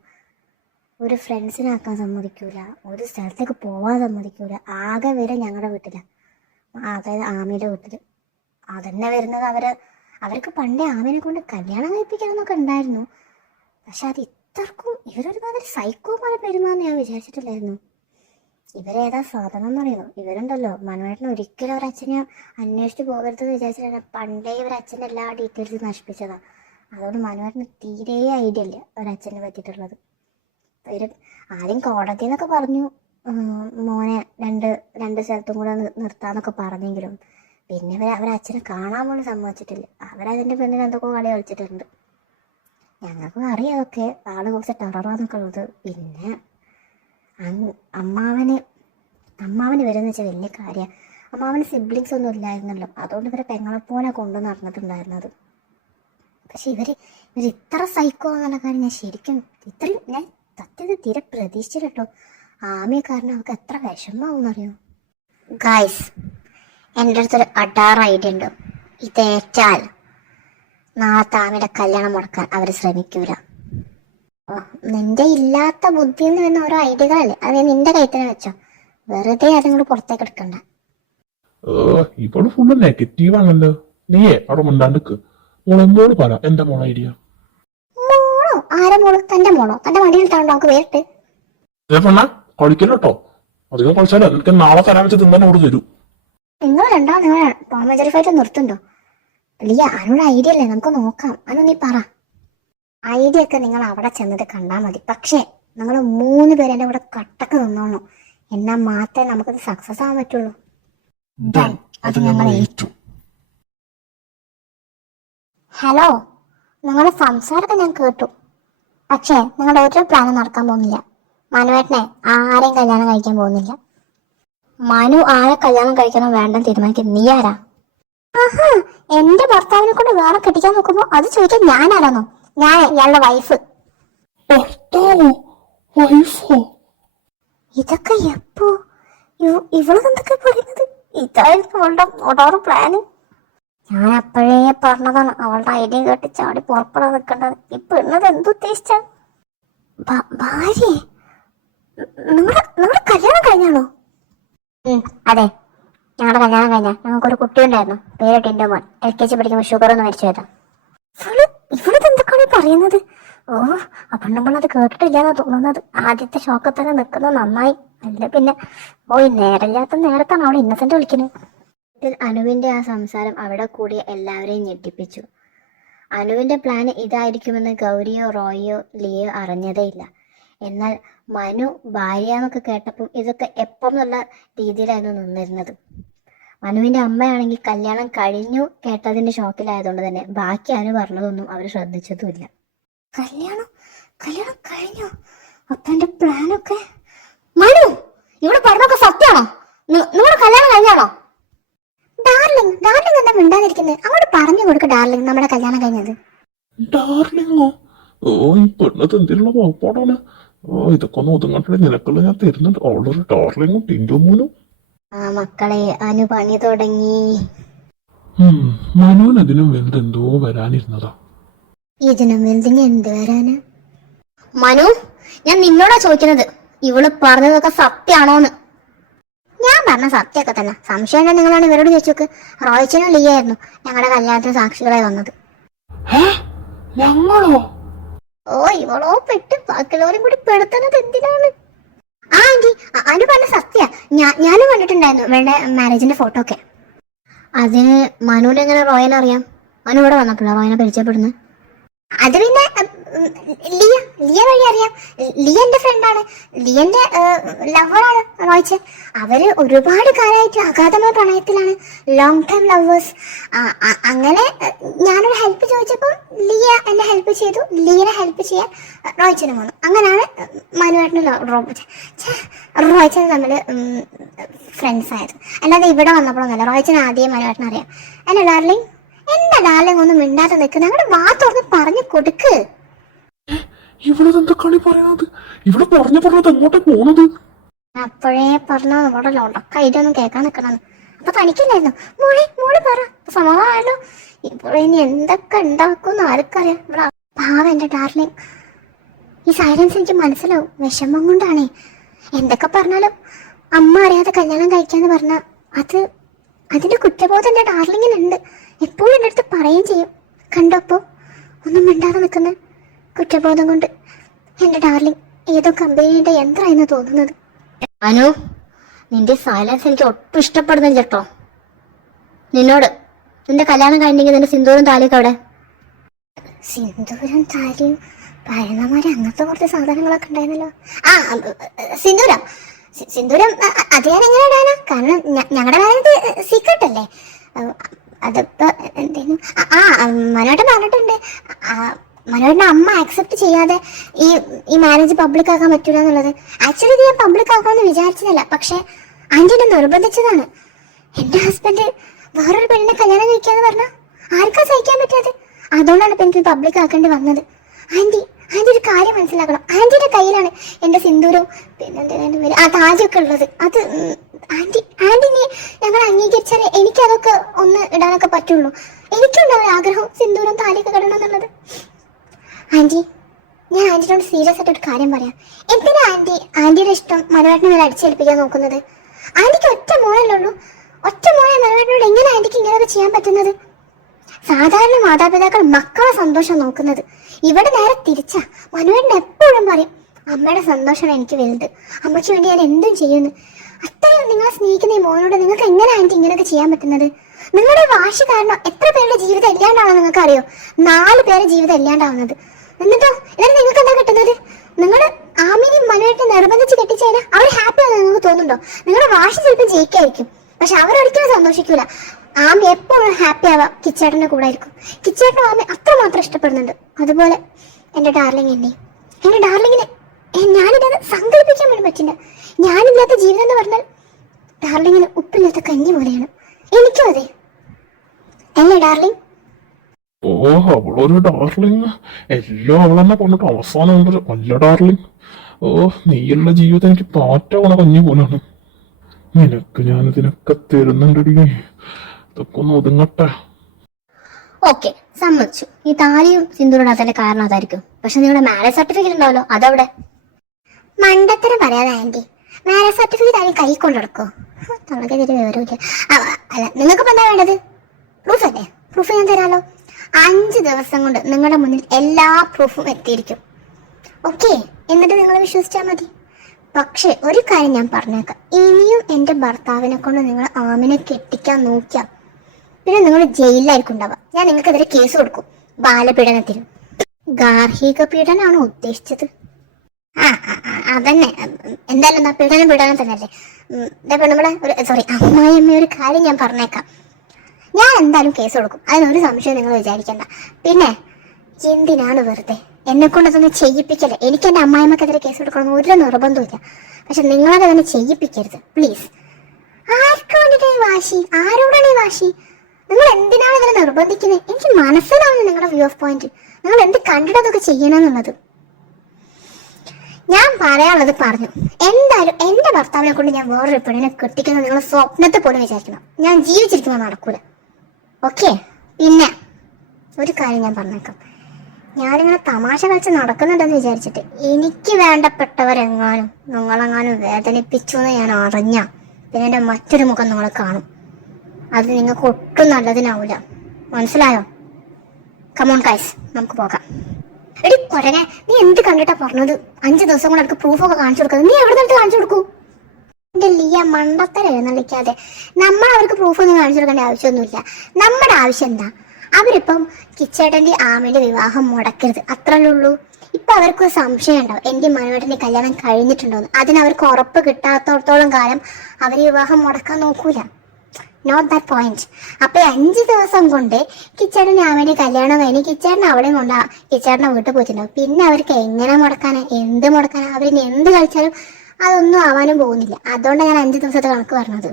ഒരു ഫ്രണ്ട്സിനാക്കാൻ സമ്മതിക്കൂല, ഒരു സ്ഥലത്തേക്ക് പോവാൻ സമ്മതിക്കൂല. ആകെ വരെ ഞങ്ങളുടെ വീട്ടിലാണ്, അതായത് ആമിയുടെ വീട്ടിൽ. അതന്നെ വരുന്നത് അവർക്ക് പണ്ടേ ആമിനെ കൊണ്ട് കല്യാണം കഴിപ്പിക്കണമെന്നൊക്കെ ഉണ്ടായിരുന്നു. പക്ഷെ അത് ഇത്രക്കും ഇവരൊരുമാതിരി സൈക്കോ പോലെ പെരുമാന്ന് ഞാൻ വിചാരിച്ചിട്ടില്ലായിരുന്നു. ഇവരേതാ സാധനം എന്നറിയോ? ഇവരുണ്ടല്ലോ മനുവേട്ടന് ഒരിക്കലും അവരച്ഛനെ അന്വേഷിച്ച് പോകരുതെന്ന് വിചാരിച്ചിട്ടാണ് പണ്ടേ ഇവരച്ഛൻ്റെ എല്ലാ ഡീറ്റെയിൽസും നശിപ്പിച്ചതാണ്. അതുകൊണ്ട് മനുവേട്ടന് തീരെ ഐഡിയ ഇല്ല ഒരച്ഛനെ പറ്റിയിട്ടുള്ളത്. ഇവർ ആദ്യം കോടതി എന്നൊക്കെ പറഞ്ഞു മോനെ രണ്ട് സ്ഥലത്തും കൂടെ നിർത്താന്നൊക്കെ പറഞ്ഞെങ്കിലും പിന്നെ അവരച്ഛനെ കാണാൻ പോലും സമ്മതിച്ചിട്ടില്ല. അവരതിൻ്റെ പിന്നിൽ എന്തൊക്കെ കളി കളിച്ചിട്ടുണ്ട്. ഞങ്ങൾക്കും അറിയാം അതൊക്കെ ആള് കുറച്ച് ടെററാന്നൊക്കെ ഉള്ളത്. പിന്നെ അമ്മാവന് അമ്മാവന് വരുന്ന വെച്ചാൽ വലിയ കാര്യമാണ്. അമ്മാവന് സിബ്ലിങ്സ് ഒന്നും ഇല്ലായിരുന്നല്ലോ, അതുകൊണ്ട് ഇവരെ പെങ്ങളെപ്പോലെ കൊണ്ടു നടന്നിട്ടുണ്ടായിരുന്നത്. പക്ഷെ ഇവര് ഇത്ര സൈക്കോ എന്നുള്ള കാര്യം ഞാൻ ശരിക്കും ഞാൻ സത്യത്തിൽ തീരെ പ്രതീക്ഷിച്ചില്ല കേട്ടോ. ആമിയെ കാരണം അവർക്ക് എത്ര വിഷമാവുമെന്നറിയോ? ഗായ്സ്, എൻ്റെ അടുത്തൊരു അഡാർ ഐഡിയ ഉണ്ട്. ഇതേറ്റാൽ നാളത്തെ ആമിയുടെ കല്യാണം മുടക്കാൻ അവർ ശ്രമിക്കൂല. നിന്റെ ഇല്ലാത്ത ബുദ്ധിയിൽ നിന്ന് വരുന്ന ഓരോ ഐഡിയകളല്ലേ, അത് നിന്റെ കയ്യിൽ തന്നെ വെച്ചോ. വെറുതെ അതുങ്ങൾ പുറത്തേക്ക് എടുക്കണ്ട. ഇപ്പോൾ ഫുള്ള് നെഗറ്റീവ് ആണല്ലോ. നീയേ അവിടെ മുണ്ടാണ്ടിക്ക്. മോളെന്തോട് പറ, എന്താ മോളെ ഐഡിയ? മോളോ? ആരെ മോള്? തന്റെ മോളോ? തന്റെ മടിയിൽ ഇട്ടാണ്ടോ നമുക്ക് വേറിട്ട്? കളിക്കല്ലോ. അധികം കളിച്ചാലോ നിനക്ക് നാളെ തരാൻ വെച്ച് തിന്നാൻ അവിടെ തരൂ. നിങ്ങൾ രണ്ടാമത് നിങ്ങൾ ടോമേജറി ഫൈറ്റ് നിർത്തുണ്ടോ? ലിയ, അതിനുള്ള ഐഡിയ അല്ലേ, നമുക്ക് നോക്കാം. അന്ന് നീ പറ. ഐഡിയ ഒക്കെ നിങ്ങൾ അവിടെ ചെന്നിട്ട് കണ്ടാൽ മതി. പക്ഷേ നിങ്ങൾ 3 പേര് എൻ്റെ കൂടെ കട്ടക്ക് നിന്നോളൂ. എന്നാൽ മാത്രമേ നമുക്കത് സക്സസ് ആവാൻ പറ്റുള്ളൂ. അത് ഞങ്ങൾ ഏറ്റു. ഹലോ, നിങ്ങളുടെ സംസാരമൊക്കെ ഞാൻ കേട്ടു. പക്ഷേ നിങ്ങളുടെ ഒരു പ്ലാനും നടക്കാൻ പോകുന്നില്ല. മനുവേട്ടനെ ആരെയും കല്യാണം കഴിക്കാൻ പോകുന്നില്ല. മനു ആരെ കല്യാണം കഴിക്കണം വേണ്ടെന്ന് തീരുമാനിക്കും. നീ ആരാ? ആഹാ, എന്റെ ഭർത്താവിനെ കൊണ്ട് വേറെ കെട്ടിക്കാൻ നോക്കുമ്പോ അത് ചോദിക്കാൻ ഞാൻ ആരാന്നോ? ഞാൻ ഇയാളുടെ വൈഫ്. ഇതൊക്കെ എപ്പോ? ഇവളെന്തൊക്കെ പറയുന്നത്? ഇതായിരുന്നു അവളുടെ ഓരോ പ്ലാന്. ഞാൻ അപ്പോഴേ പറഞ്ഞതാണ് അവളുടെ ഐഡിയ കേട്ട് ചാടി പുറപ്പെടാൻ നിൽക്കേണ്ടത്. ഇപ്പൊ എന്നത് എന്തുദ്ദേശിച്ച? ഭാര്യ? നിങ്ങളുടെ കല്യാണം കഴിഞ്ഞാണോ? അതെ, ഞങ്ങളുടെ കല്യാണം കഴിഞ്ഞ ഞങ്ങൾക്കൊരു കുട്ടി ഉണ്ടായിരുന്നു. പേര് ടിൻഡോമോൻ. LKG പഠിക്കുമ്പോൾ ഷുഗർ ഒന്ന് മരിച്ചു പോയതാ. ഇവളത് എന്തൊക്കെയാണ് പറയുന്നത്? ഓ, അപ്പൊ നമ്മളത് കേട്ടിട്ടില്ലാന്നാ തോന്നുന്നത്. ആദ്യത്തെ ഷോക്കിൽ തന്നെ നിൽക്കുന്നത് നന്നായി. അല്ല പിന്നെ നേരമില്ലാത്ത നേരത്താണ് അവൾ ഇന്നസെന്റ് വിളിക്കുന്നത്. അനുവിന്റെ ആ സംസാരം അവിടെ കൂടിയ എല്ലാവരെയും ഞെട്ടിപ്പിച്ചു. അനുവിന്റെ പ്ലാൻ ഇതായിരിക്കുമെന്ന് ഗൗരിയോ റോയിയോ ലിയോ അറിഞ്ഞതേയില്ല. എന്നാൽ മനു ഭാര്യ എന്നൊക്കെ കേട്ടപ്പോൾ ഇതൊക്കെ എപ്പം എന്നുള്ള രീതിയിലായിരുന്നു നിന്നിരുന്നത്. മനുവിന്റെ അമ്മയാണെങ്കിൽ കല്യാണം കഴിഞ്ഞു കേട്ടതിന്റെ ഷോക്കിലായതുകൊണ്ട് തന്നെ ബാക്കി അനു പറഞ്ഞതൊന്നും അവർ ശ്രദ്ധിച്ചതുമില്ല. കല്യാണം കഴിഞ്ഞു? അപ്പൊ എന്റെ പ്ലാനൊക്കെ? മനു, ഇവിടെ പറഞ്ഞൊക്കെ സത്യമാണോ? നിങ്ങളുടെ കല്യാണം കഴിഞ്ഞാണോ? ഡാർലിംഗ് എന്താ മിണ്ടാതിരിക്കുന്നത്? അങ്ങോട്ട് പറഞ്ഞു കൊടുക്ക ഡാർലിംഗ്, നമ്മുടെ കല്യാണം കഴിഞ്ഞത്. ഡാർലിങ്ങോ? ഈ പെണ്ണത് എന്തിനുള്ള വകുപ്പാടാണ്? ഇതൊക്കെ ഒന്ന് ഒതുങ്ങട്ടെ, നിനക്കുള്ള ഞാൻ തരുന്നുണ്ട്. അവളൊരു ഡാർലിങ്ങും ടിൻഡോമോനും. ആ മക്കളെ, അനു പണി തുടങ്ങി. മനുവിന് ഇതിനും വലുതെന്തോ വരാനിരുന്നതാ. ഇതിനും വലുതിന് എന്ത് വരാന്? മനു, ഞാൻ നിന്നോടാ ചോദിക്കുന്നത്, ഇവള് പറഞ്ഞതൊക്കെ സത്യാണോന്ന്. ഞാൻ പറഞ്ഞ സത്യമൊക്കെ തന്നെ. സംശയം ഉണ്ടെങ്കിൽ നിങ്ങളാണ് ഇവരോട് ചോദിച്ചോക്ക്. റോയിച്ചനും ലിയായിരുന്നു ഞങ്ങളുടെ കല്യാണത്തിന് സാക്ഷികളായി വന്നത്. ഓ, ഇവളോ പെട്ട് ബാക്കിയുള്ളവരും കൂടി പെടുത്തുന്നത് എന്തിനാണ്? ആ ആന്റി, അനു പറഞ്ഞ സത്യ. ഞാനും കണ്ടിട്ടുണ്ടായിരുന്നു ഇവളുടെ മാരേജിന്റെ ഫോട്ടോ ഒക്കെ. അതിന് മനുവിനെങ്ങനെ റോയനെ അറിയാം? മനു ഇവിടെ വന്നപ്പോഴാണ് റോയനെ പരിചയപ്പെടുന്നത്. അത് പിന്നെ ലിയ വഴി അറിയാം. ലിയ എന്റെ ഫ്രണ്ടാണ്. ലിയന്റെ ലവറാണ് റോയ്ച്ചൻ. അവര് ഒരുപാട് കാലമായിട്ട് അഗാധമായ പ്രണയത്തിലാണ്. Long time lovers. അങ്ങനെ ഞാനൊരു ഹെൽപ്പ് ചോദിച്ചപ്പോൾ ലിയ എന്നെ ഹെൽപ്പ് ചെയ്തു. ലിയനെ ഹെൽപ്പ് ചെയ്യാൻ റോയ്ച്ചനും വന്നു. അങ്ങനെയാണ് മനുവായിട്ടും റോയ്ച്ചൻ തമ്മിൽ ഫ്രണ്ട്സ് ആയത്. അല്ലാതെ ഇവിടെ വന്നപ്പോഴൊന്നുമല്ല. റോയ്ച്ചൻ ആദ്യം മനുവായിട്ടിനെ അറിയാം. എന്നെ ഡാർലിംഗ്, എന്താ ഡാർലിംഗ് ഒന്നും മിണ്ടാതെ നിൽക്കുന്നത്? ഞങ്ങളുടെ വാ തുറന്ന് പറഞ്ഞു കൊടുക്ക്. ഇവളെന്താ കളി പറയണത്? ഇവിടെ പറഞ്ഞത് എങ്ങോട്ടാ പോണത്? അപ്പോഴേ പറഞ്ഞ നമ്മുടെ ലോണ്ടൊക്കെ കേൾക്കാൻ നിൽക്കണമെന്ന്. അപ്പൊ തനിക്കില്ലായിരുന്നു. മോള് പറ, സമാധാനമല്ലോ. ഇപ്പോഴിനി എന്തൊക്കെ ഉണ്ടാക്കുമെന്ന് ആർക്കറിയാം. ഇവിടെ പാവ എന്റെ ഡാർലിംഗ്. ഈ സൈലൻസ് എനിക്ക് മനസ്സിലാവും. വിഷമം കൊണ്ടാണേ. എന്തൊക്കെ പറഞ്ഞാലും അമ്മ അറിയാതെ കല്യാണം കഴിക്കാന്ന് പറഞ്ഞ അതിന്റെ കുറ്റബോധം എന്റെ ഡാർലിങ്ങിനുണ്ട്. എപ്പോഴും എൻ്റെ അടുത്ത് പറയുകയും ചെയ്യും. കണ്ടപ്പോ ഒന്നും മിണ്ടാതെ നിൽക്കുന്ന കുറ്റബോധം കൊണ്ട് എന്റെ ഡാർലിംഗ് ഏതോ കമ്പനിയുടെ യന്ത്രമായിരുന്നു തോന്നുന്നത്. അനു, നിന്റെ സൈലൻസ് എനിക്ക് ഒട്ടും ഇഷ്ടപ്പെടുന്നില്ല കേട്ടോ. നിന്നോട് നിന്റെ കല്യാണം കഴിഞ്ഞെങ്കിൽ നിന്റെ സിന്ദൂരം താലിയൊക്കെ അവിടെ. സിന്ദൂരം താലിയും പഴനമാരി അങ്ങനത്തെ കുറച്ച് സാധനങ്ങളൊക്കെ ഉണ്ടായിരുന്നല്ലോ. ആ, സിന്ദൂരം അത് ഞാൻ എങ്ങനെ ഇടാനാ? കാരണം ഞങ്ങളുടെ കാലത്ത് സീക്രട്ട് അല്ലേ. അതിപ്പോ എന്തേലും മനോട്ട് പറഞ്ഞിട്ടുണ്ട്. മനോഹരന്റെ അമ്മ ആക്സെപ്റ്റ് ചെയ്യാതെ ഈ ഈ മാരേജ് പബ്ലിക് ആക്കാൻ പറ്റൂല എന്നുള്ളത്. ആക്ച്വലി ഇത് ഞാൻ പബ്ലിക് ആക്കാമെന്ന് വിചാരിച്ചതല്ല, പക്ഷെ ആന്റി എന്നെ നിർബന്ധിച്ചതാണ്. എന്റെ ഹസ്ബൻഡ് വേറൊരു പെണ്ണിനെ കല്യാണം കഴിക്കാന്ന് പറഞ്ഞാൽ ആർക്കാ സഹിക്കാൻ പറ്റാതെ? അതുകൊണ്ടാണ് ഇപ്പൊ എനിക്ക് പബ്ലിക് ആക്കേണ്ടി വന്നത്. ആന്റി ഒരു കാര്യം മനസ്സിലാക്കണം. ആന്റിയുടെ കയ്യിലാണ് എന്റെ സിന്ദൂരവും പിന്നെ ആ താജൊക്കെ ഉള്ളത്. അത് ആന്റിനെ ഞങ്ങൾ അംഗീകരിച്ചാലേ എനിക്കതൊക്കെ ഒന്ന് ഇടാനൊക്കെ പറ്റുള്ളൂ. എനിക്കുണ്ടാവും ആഗ്രഹം സിന്ദൂരം താലിയൊക്കെ കിടണം എന്നുള്ളത്. ആന്റി, ഞാൻ ആന്റിനോട് സീരിയസ് ആയിട്ട് ഒരു കാര്യം പറയാം. എന്തിനാ ആന്റിയുടെ ഇഷ്ടം മനോഹരനെ മേലെ അടിച്ചേൽപ്പിക്കാൻ നോക്കുന്നത്? ആന്റിക്ക് ഒറ്റ മോനല്ലേ ഉള്ളൂ. ഒറ്റ മോനെ മനോഹരനോട് എങ്ങനെ ആന്റിക്ക് ഇങ്ങനെയൊക്കെ ചെയ്യാൻ പറ്റുന്നത്? സാധാരണ മാതാപിതാക്കൾ മക്കളെ സന്തോഷം നോക്കുന്നത്. ഇവിടെ നേരെ തിരിച്ചാ. മനോഹരൻ എപ്പോഴും പറയും, അമ്മയുടെ സന്തോഷമാണ് എനിക്ക് വലുത്, അമ്മയ്ക്ക് വേണ്ടി ഞാൻ എന്തും ചെയ്യുന്നു. അത്രയും നിങ്ങളെ സ്നേഹിക്കുന്ന ഈ മോനോട് നിങ്ങൾക്ക് എങ്ങനെ ആന്റി ഇങ്ങനെയൊക്കെ ചെയ്യാൻ പറ്റുന്നത്? നിങ്ങളുടെ വാശി കാരണം എത്ര പേരുടെ ജീവിതം ഇല്ലാണ്ടാവുന്നത് നിങ്ങൾക്ക് അറിയോ? 4 പേരുടെ ജീവിതം ഇല്ലാണ്ടാവുന്നത്. എന്നിട്ടോ നിങ്ങൾക്ക് എന്താ കിട്ടുന്നത്? നിങ്ങൾ ആമിനെയും മനോഹരനെ നിർബന്ധിച്ച് കെട്ടിച്ചതിനാൽ അവർ ഹാപ്പി ആണെന്ന് നിങ്ങൾക്ക് തോന്നുന്നുണ്ടോ? നിങ്ങളുടെ വാശി ചിലപ്പോൾ ജയിക്കായിരിക്കും, പക്ഷെ അവരൊരിക്കലും സന്തോഷിക്കൂല. ആമി എപ്പോഴും ഹാപ്പി ആവാ കിച്ചേട്ടന്റെ കൂടെ ആയിരിക്കും. കിച്ചേട്ടനും ആമി അത്രമാത്രം ഇഷ്ടപ്പെടുന്നുണ്ട്. അതുപോലെ എന്റെ ഡാർലിംഗിനെ ഞാനിത് സങ്കല്പിക്കാൻ വേണ്ടി പറ്റില്ല. ഞാനില്ലാത്ത ജീവിതം എന്ന് പറഞ്ഞാൽ ഡാർലിങ്ങിന് ഉപ്പില്ലാത്ത കഞ്ഞി പോലെയാണ്. എനിക്കും അതെ അല്ലേ ഡാർലിംഗ്? ഓ, അവളൊരു ഡാർലിങ്. എല്ലാം അവളെന്നെ പറഞ്ഞിട്ട് അവസാനം അല്ല ഡാർലിങ്. ഓ, നീയുള്ള ജീവിതം എനിക്ക് പാറ്റവണ കഞ്ഞി പോലാണ്. നിനക്ക് ഞാനിതിനൊക്കെ തരുന്നുണ്ടടി. ഇതൊക്കെ ഒന്ന് ഒതുങ്ങട്ടെ. ഓക്കെ, സമ്മതിച്ചു. ഈ താലിയും സിന്ദൂരിടാത്തതിന്റെ കാരണം അതായിരിക്കും. പക്ഷെ നിങ്ങളുടെ മാരേജ് സർട്ടിഫിക്കറ്റ് ഉണ്ടാവല്ലോ, അതവിടെ? മണ്ടത്തരം പറയാതെ ആന്റി, മാരേജ് സർട്ടിഫിക്കറ്റ് ആരും കൈ കൊണ്ട് നടക്കോ? തളക്കെതിരെ വിവരമില്ല. അല്ല, നിങ്ങൾക്കിപ്പോ എന്താ വേണ്ടത്? പ്രൂഫ് അല്ലേ? പ്രൂഫ് ഞാൻ തരാലോ. 5 ദിവസം കൊണ്ട് നിങ്ങളുടെ മുന്നിൽ എല്ലാ പ്രൂഫും എത്തിയിരിക്കും. ഓക്കെ, എന്നിട്ട് നിങ്ങൾ വിശ്വസിച്ചാൽ മതി. പക്ഷെ ഒരു കാര്യം ഞാൻ പറഞ്ഞേക്കാം, ഇനിയും എന്റെ ഭർത്താവിനെ കൊണ്ട് നിങ്ങൾ ആമിനെ കെട്ടിക്കാൻ നോക്കിയാ പിന്നെ നിങ്ങൾ ജയിലിലായിരിക്കും ഉണ്ടാവുക. ഞാൻ നിങ്ങൾക്കെതിരെ കേസ് കൊടുക്കും, ബാലപീഡനത്തിന്. ഗാർഹിക പീഡനാണോ ഉദ്ദേശിച്ചത്? അതന്നെ. എന്തായാലും പീഡനം തന്നെയല്ലേ. അമ്മായിയമ്മ, ഒരു കാര്യം ഞാൻ പറഞ്ഞേക്കാം, ഞാൻ എന്തായാലും കേസ് കൊടുക്കും, അതിനൊരു സംശയം നിങ്ങൾ വിചാരിക്കണ്ട. പിന്നെ എന്തിനാണ് വെറുതെ എന്നെ കൊണ്ട് അതൊന്നും ചെയ്യിപ്പിക്കല്ലേ. എനിക്ക് എന്റെ അമ്മായിമ്മക്കെതിരെ കേസ് കൊടുക്കണമെന്ന് ഒരു നിർബന്ധമില്ല, പക്ഷെ നിങ്ങളത് തന്നെ ചെയ്യിപ്പിക്കരുത് പ്ലീസ്. ആർക്ക് വേണ്ടിയിട്ട് ഈ വാശി? ആരോടാണ് ഈ വാശി? നിങ്ങൾ എന്തിനാണ് ഇതിനെ നിർബന്ധിക്കുന്നത്? എനിക്ക് മനസ്സിലാവുന്നു നിങ്ങളുടെ വ്യൂ ഓഫ് പോയിന്റ്. നിങ്ങൾ എന്ത് കണ്ടിട്ട് അതൊക്കെ ചെയ്യണമെന്നുള്ളത്. ഞാൻ പറയാനുള്ളത് പറഞ്ഞു. എന്തായാലും എന്റെ ഭർത്താവിനെ കൊണ്ട് ഞാൻ വേറൊരു പെണ്ണിനെ കെട്ടിക്കുന്നത് നിങ്ങൾ സ്വപ്നത്തെ പോലും വിചാരിക്കണം. ഞാൻ ജീവിച്ചിരിക്കുമ്പോൾ നടക്കൂല. ഓക്കെ, പിന്നെ ഒരു കാര്യം ഞാൻ പറഞ്ഞേക്കാം, ഞാനിങ്ങനെ തമാശ കളിച്ച് നടക്കുന്നുണ്ടെന്ന് വിചാരിച്ചിട്ട് എനിക്ക് വേണ്ടപ്പെട്ടവരെങ്ങാനും നിങ്ങളെങ്ങാനും വേദനിപ്പിച്ചു എന്ന് ഞാൻ അറിഞ്ഞ പിന്നെ എന്റെ മറ്റൊരു മുഖം നിങ്ങൾ കാണും. അത് നിങ്ങൾക്ക് ഒട്ടും നല്ലതിനാവൂല. മനസ്സിലായോ? കമോൺ ഗൈസ്, നമുക്ക് പോകാം. എടി കൊരനെ, നീ എന്ത് കണ്ടിട്ടാ പറഞ്ഞത് 5 ദിവസം കൊണ്ട് എനിക്ക് പ്രൂഫൊക്കെ കാണിച്ചു കൊടുക്കുന്നത്? നീ എവിടെ നിന്ന് കാണിച്ചു കൊടുക്കൂ? എന്റെ ലിയ, മണ്ടത്തരം എഴുന്നള്ളിക്കാതെ. നമ്മൾ അവർക്ക് പ്രൂഫൊന്നും കാണിച്ചു കൊടുക്കേണ്ട ആവശ്യമൊന്നുമില്ല. നമ്മുടെ ആവശ്യം എന്താ? അവരിപ്പം കിച്ചേട്ടന്റെ ആമയുടെ വിവാഹം മുടക്കരുത്, അത്രല്ലേ ഉള്ളൂ. ഇപ്പൊ അവർക്ക് സംശയം ഉണ്ടാവും എന്റെ മനോഹരന്റെ കല്യാണം കഴിഞ്ഞിട്ടുണ്ടോന്ന്. അതിനവർക്ക് ഉറപ്പ് കിട്ടാത്തോടത്തോളം കാലം അവർ വിവാഹം മുടക്കാൻ നോക്കൂല. Note that point. അപ്പൊ 5 ദിവസം കൊണ്ട് കിച്ചേട്ടന് ആമയുടെ കല്യാണം കഴിഞ്ഞ് കിച്ചേട്ടൻ അവിടെയും കൊണ്ടാ കിച്ചേട്ടനെ വീട്ടിൽ പോയിട്ടുണ്ടാവും. പിന്നെ അവർക്ക് എങ്ങനെ മുടക്കാനാ, എന്ത് മുടക്കാനാ? അവരിനി എന്ത് കളിച്ചാലും അതൊന്നും ആവാനും പോകുന്നില്ല. അതുകൊണ്ടാണ് ഞാൻ 5 ദിവസത്തെ കണക്ക് പറഞ്ഞത്.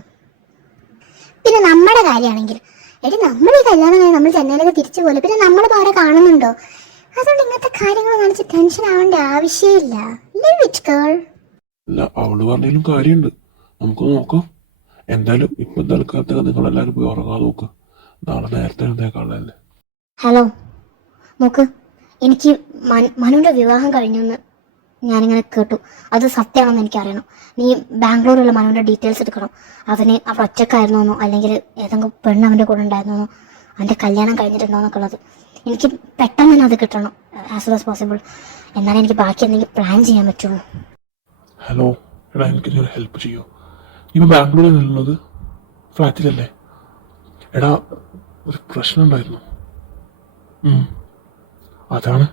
പിന്നെ നമ്മുടെ കാര്യമാണെങ്കിൽ, എടി നമ്മൾ ഈ കല്യാണം കഴിഞ്ഞ് നമ്മൾ ചെന്നൈയിലേക്ക് തിരിച്ചു പോലെ പിന്നെ നമ്മൾ വേറെ കാണുന്നുണ്ടോ? അതുകൊണ്ട് ഇങ്ങനത്തെ കാര്യങ്ങൾ കാണിച്ച് ടെൻഷൻ ആവേണ്ട ആവശ്യമില്ല. Live it girl. അല്ല, അവള് പറഞ്ഞാലും കാര്യമുണ്ട്, നമുക്ക് നോക്കാം. എന്തായാലും ഇപ്പൊ തൽക്കാലത്തേക്ക് നിങ്ങളെല്ലാരും പോയി ഉറങ്ങാൻ നോക്ക്. നാളെ നേരത്തെ എഴുന്നേക്കാളല്ലേ. ഹലോ നോക്ക്, എനിക്ക് മനുവിന്റെ വിവാഹം കഴിഞ്ഞെന്ന് ഞാനിങ്ങനെ കേട്ടു. അത് സത്യമാണെന്ന് എനിക്കറിയണം. നീ ബാംഗ്ലൂരിലുള്ള മനുവിന്റെ ഡീറ്റെയിൽസ് എടുക്കണം. അവന് അവർ ഒറ്റക്കായിരുന്നോന്നോ അല്ലെങ്കിൽ ഏതെങ്കിലും പെണ്ണ് അവന്റെ കൂടെ ഉണ്ടായിരുന്നോന്നോ അവന്റെ കല്യാണം കഴിഞ്ഞിട്ടുണ്ടോന്നൊക്കെ ഉള്ളത് എനിക്ക് പെട്ടെന്ന് തന്നെ അത് കിട്ടണം, ആസ് സൂൺ ആസ് പോസിബിൾ. എന്നാലേ എനിക്ക് ബാക്കി എന്തെങ്കിലും പ്ലാൻ ചെയ്യാൻ പറ്റുള്ളൂ. ഹലോ എടാ, എനിക്കൊരു ഹെൽപ്പ് ചെയ്യോ? ഇപ്പൊ ബാംഗ്ലൂരിൽ നിന്നുള്ളത് ഫ്ലാറ്റിലല്ലേ? എടാ, ഒരു പ്രശ്നം ഉണ്ടായിരുന്നു. അതാണ്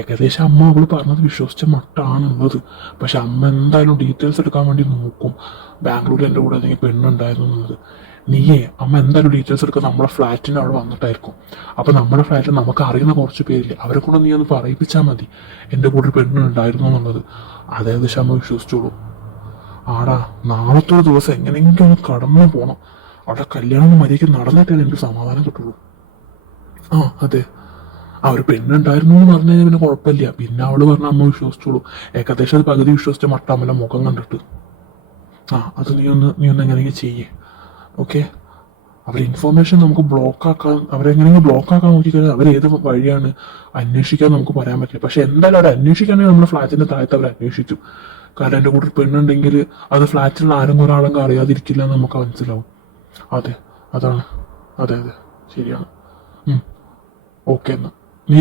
ഏകദേശം അമ്മ അവള് പറഞ്ഞത് വിശ്വസിച്ച മട്ടാണുള്ളത്. പക്ഷെ അമ്മ എന്തായാലും ഡീറ്റെയിൽസ് എടുക്കാൻ വേണ്ടി നോക്കും, ബാംഗ്ലൂരിൽ എൻ്റെ കൂടെ എന്തെങ്കിലും പെണ്ണുണ്ടായിരുന്നു എന്നുള്ളത്. നീയേ അമ്മ എന്തായാലും ഡീറ്റെയിൽസ് എടുക്കുക നമ്മളെ ഫ്ലാറ്റിന് അവിടെ വന്നിട്ടായിരിക്കും. അപ്പൊ നമ്മുടെ ഫ്ലാറ്റിൽ നമുക്ക് അറിയുന്ന കുറച്ച് പേരില്ലേ, അവരെ കൂടെ നീ ഒന്ന് പറയിപ്പിച്ചാൽ മതി എൻ്റെ കൂടെ ഒരു പെണ്ണുണ്ടായിരുന്നു എന്നുള്ളത്. അതേത് അമ്മ വിശ്വസിച്ചോളൂ. ആടാ നാളത്തെ ഒരു ദിവസം എങ്ങനെയെങ്കിലും ഒന്ന് കടന്നു പോകണം. അവിടെ കല്യാണം മര്യാദയ്ക്ക് നടന്നിട്ടേ എനിക്ക് സമാധാനം കിട്ടുള്ളൂ. ആ അതെ, ആ ഒരു പെണ്ണുണ്ടായിരുന്നു എന്ന് പറഞ്ഞു കഴിഞ്ഞാൽ പിന്നെ കുഴപ്പമില്ല. പിന്നെ അവള് പറഞ്ഞ അമ്മ വിശ്വസിച്ചോളൂ. ഏകദേശം അത് പകുതി വിശ്വസിച്ച മട്ടാമല്ല മുഖം കണ്ടിട്ട്. ആ അത് നീ ഒന്ന് എങ്ങനെയെങ്കിലും ചെയ്യേ. ഓക്കെ, അവർ ഇൻഫോർമേഷൻ നമുക്ക് ബ്ലോക്ക് ആക്കാൻ, അവരെങ്ങനെയെങ്കിലും ബ്ലോക്ക് ആക്കാൻ നോക്കിക്കഴിഞ്ഞാൽ അവർ ഏത് വഴിയാണ് അന്വേഷിക്കാൻ നമുക്ക് പറയാൻ പറ്റില്ല. പക്ഷെ എന്തായാലും അവർ അന്വേഷിക്കുകയാണെങ്കിൽ നമ്മുടെ ഫ്ലാറ്റിന്റെ താഴത്ത് അവർ അന്വേഷിച്ചു. കാരണം എൻ്റെ കൂടെ പെണ്ണുണ്ടെങ്കിൽ അത് ഫ്ലാറ്റിലുള്ള ആരും ഒരാളെങ്കിലും അറിയാതിരിക്കില്ല എന്ന് നമുക്ക് മനസ്സിലാവും. അതെ അതാണ്, അതെ അതെ ശരിയാണ്. ഓക്കെ എന്നാ നീ,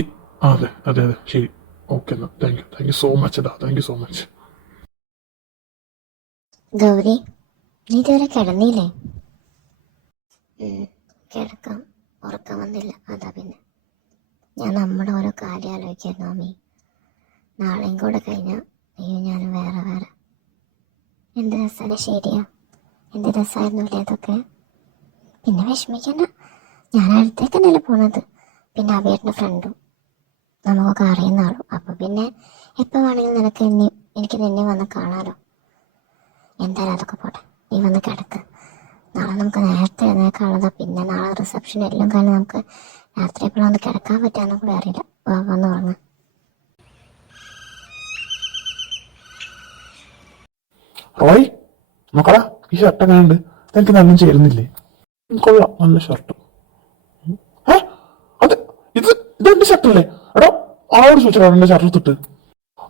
അതെ അതെ അതെ ശരി. ഓക്കെ എന്നാ താങ്ക് യു സോ മച്ച് എടാ, thank you so much. Gauri, നീ ഇതുവരെ കിടന്നില്ലേ? കിടക്കാം, ഉറക്കം വന്നില്ല. അതാ പിന്നെ ഞാൻ നമ്മുടെ ഓരോ കാര്യം ആലോചിക്കായിരുന്നു അമ്മി. നാളെയും കൂടെ കഴിഞ്ഞാൽ നീയും ഞാനും വേറെ വേറെ. എന്ത് രസമാണ്. ശരിയാ, എന്ത് രസമായിരുന്നില്ലേ അതൊക്കെ. പിന്നെ വിഷമിക്കണ്ട, ഞാൻ അടുത്തേക്ക് തന്നെയല്ലേ പോണത്. പിന്നെ അബിയേട്ടൻ്റെ ഫ്രണ്ടും നമുക്കൊക്കെ അറിയുന്ന ആളും. അപ്പോൾ പിന്നെ എപ്പോൾ വേണമെങ്കിലും എനിക്ക് നിന്നെ വന്ന് കാണാമല്ലോ. എന്തായാലും അതൊക്കെ പോട്ടെ, നീ വന്ന് കിടക്ക്. നാളെ നമുക്ക് നേരത്തെ എഴുന്നേക്കാനുള്ളതാ. പിന്നെ നാളെ റിസപ്ഷൻ എല്ലാം കഴിഞ്ഞ് നമുക്ക് രാത്രി എപ്പോഴും ഒന്ന് കിടക്കാൻ പറ്റാന്ന് കൂടെ അറിയില്ല. വന്ന് ഉറങ്ങ. റോയ് നോക്കടാ, ഈ ഷർട്ട് എങ്ങനെയുണ്ട്? എനിക്ക് നല്ല ചേരുന്നില്ലേ? കൊള്ളാം, നല്ല ഷർട്ട്. അതെ, ഇതെന്റെ ഷർട്ടല്ലേ? എടാ ആളോട് ചോദിച്ചാൽ എന്റെ ഷർട്ട് തൊട്ട്.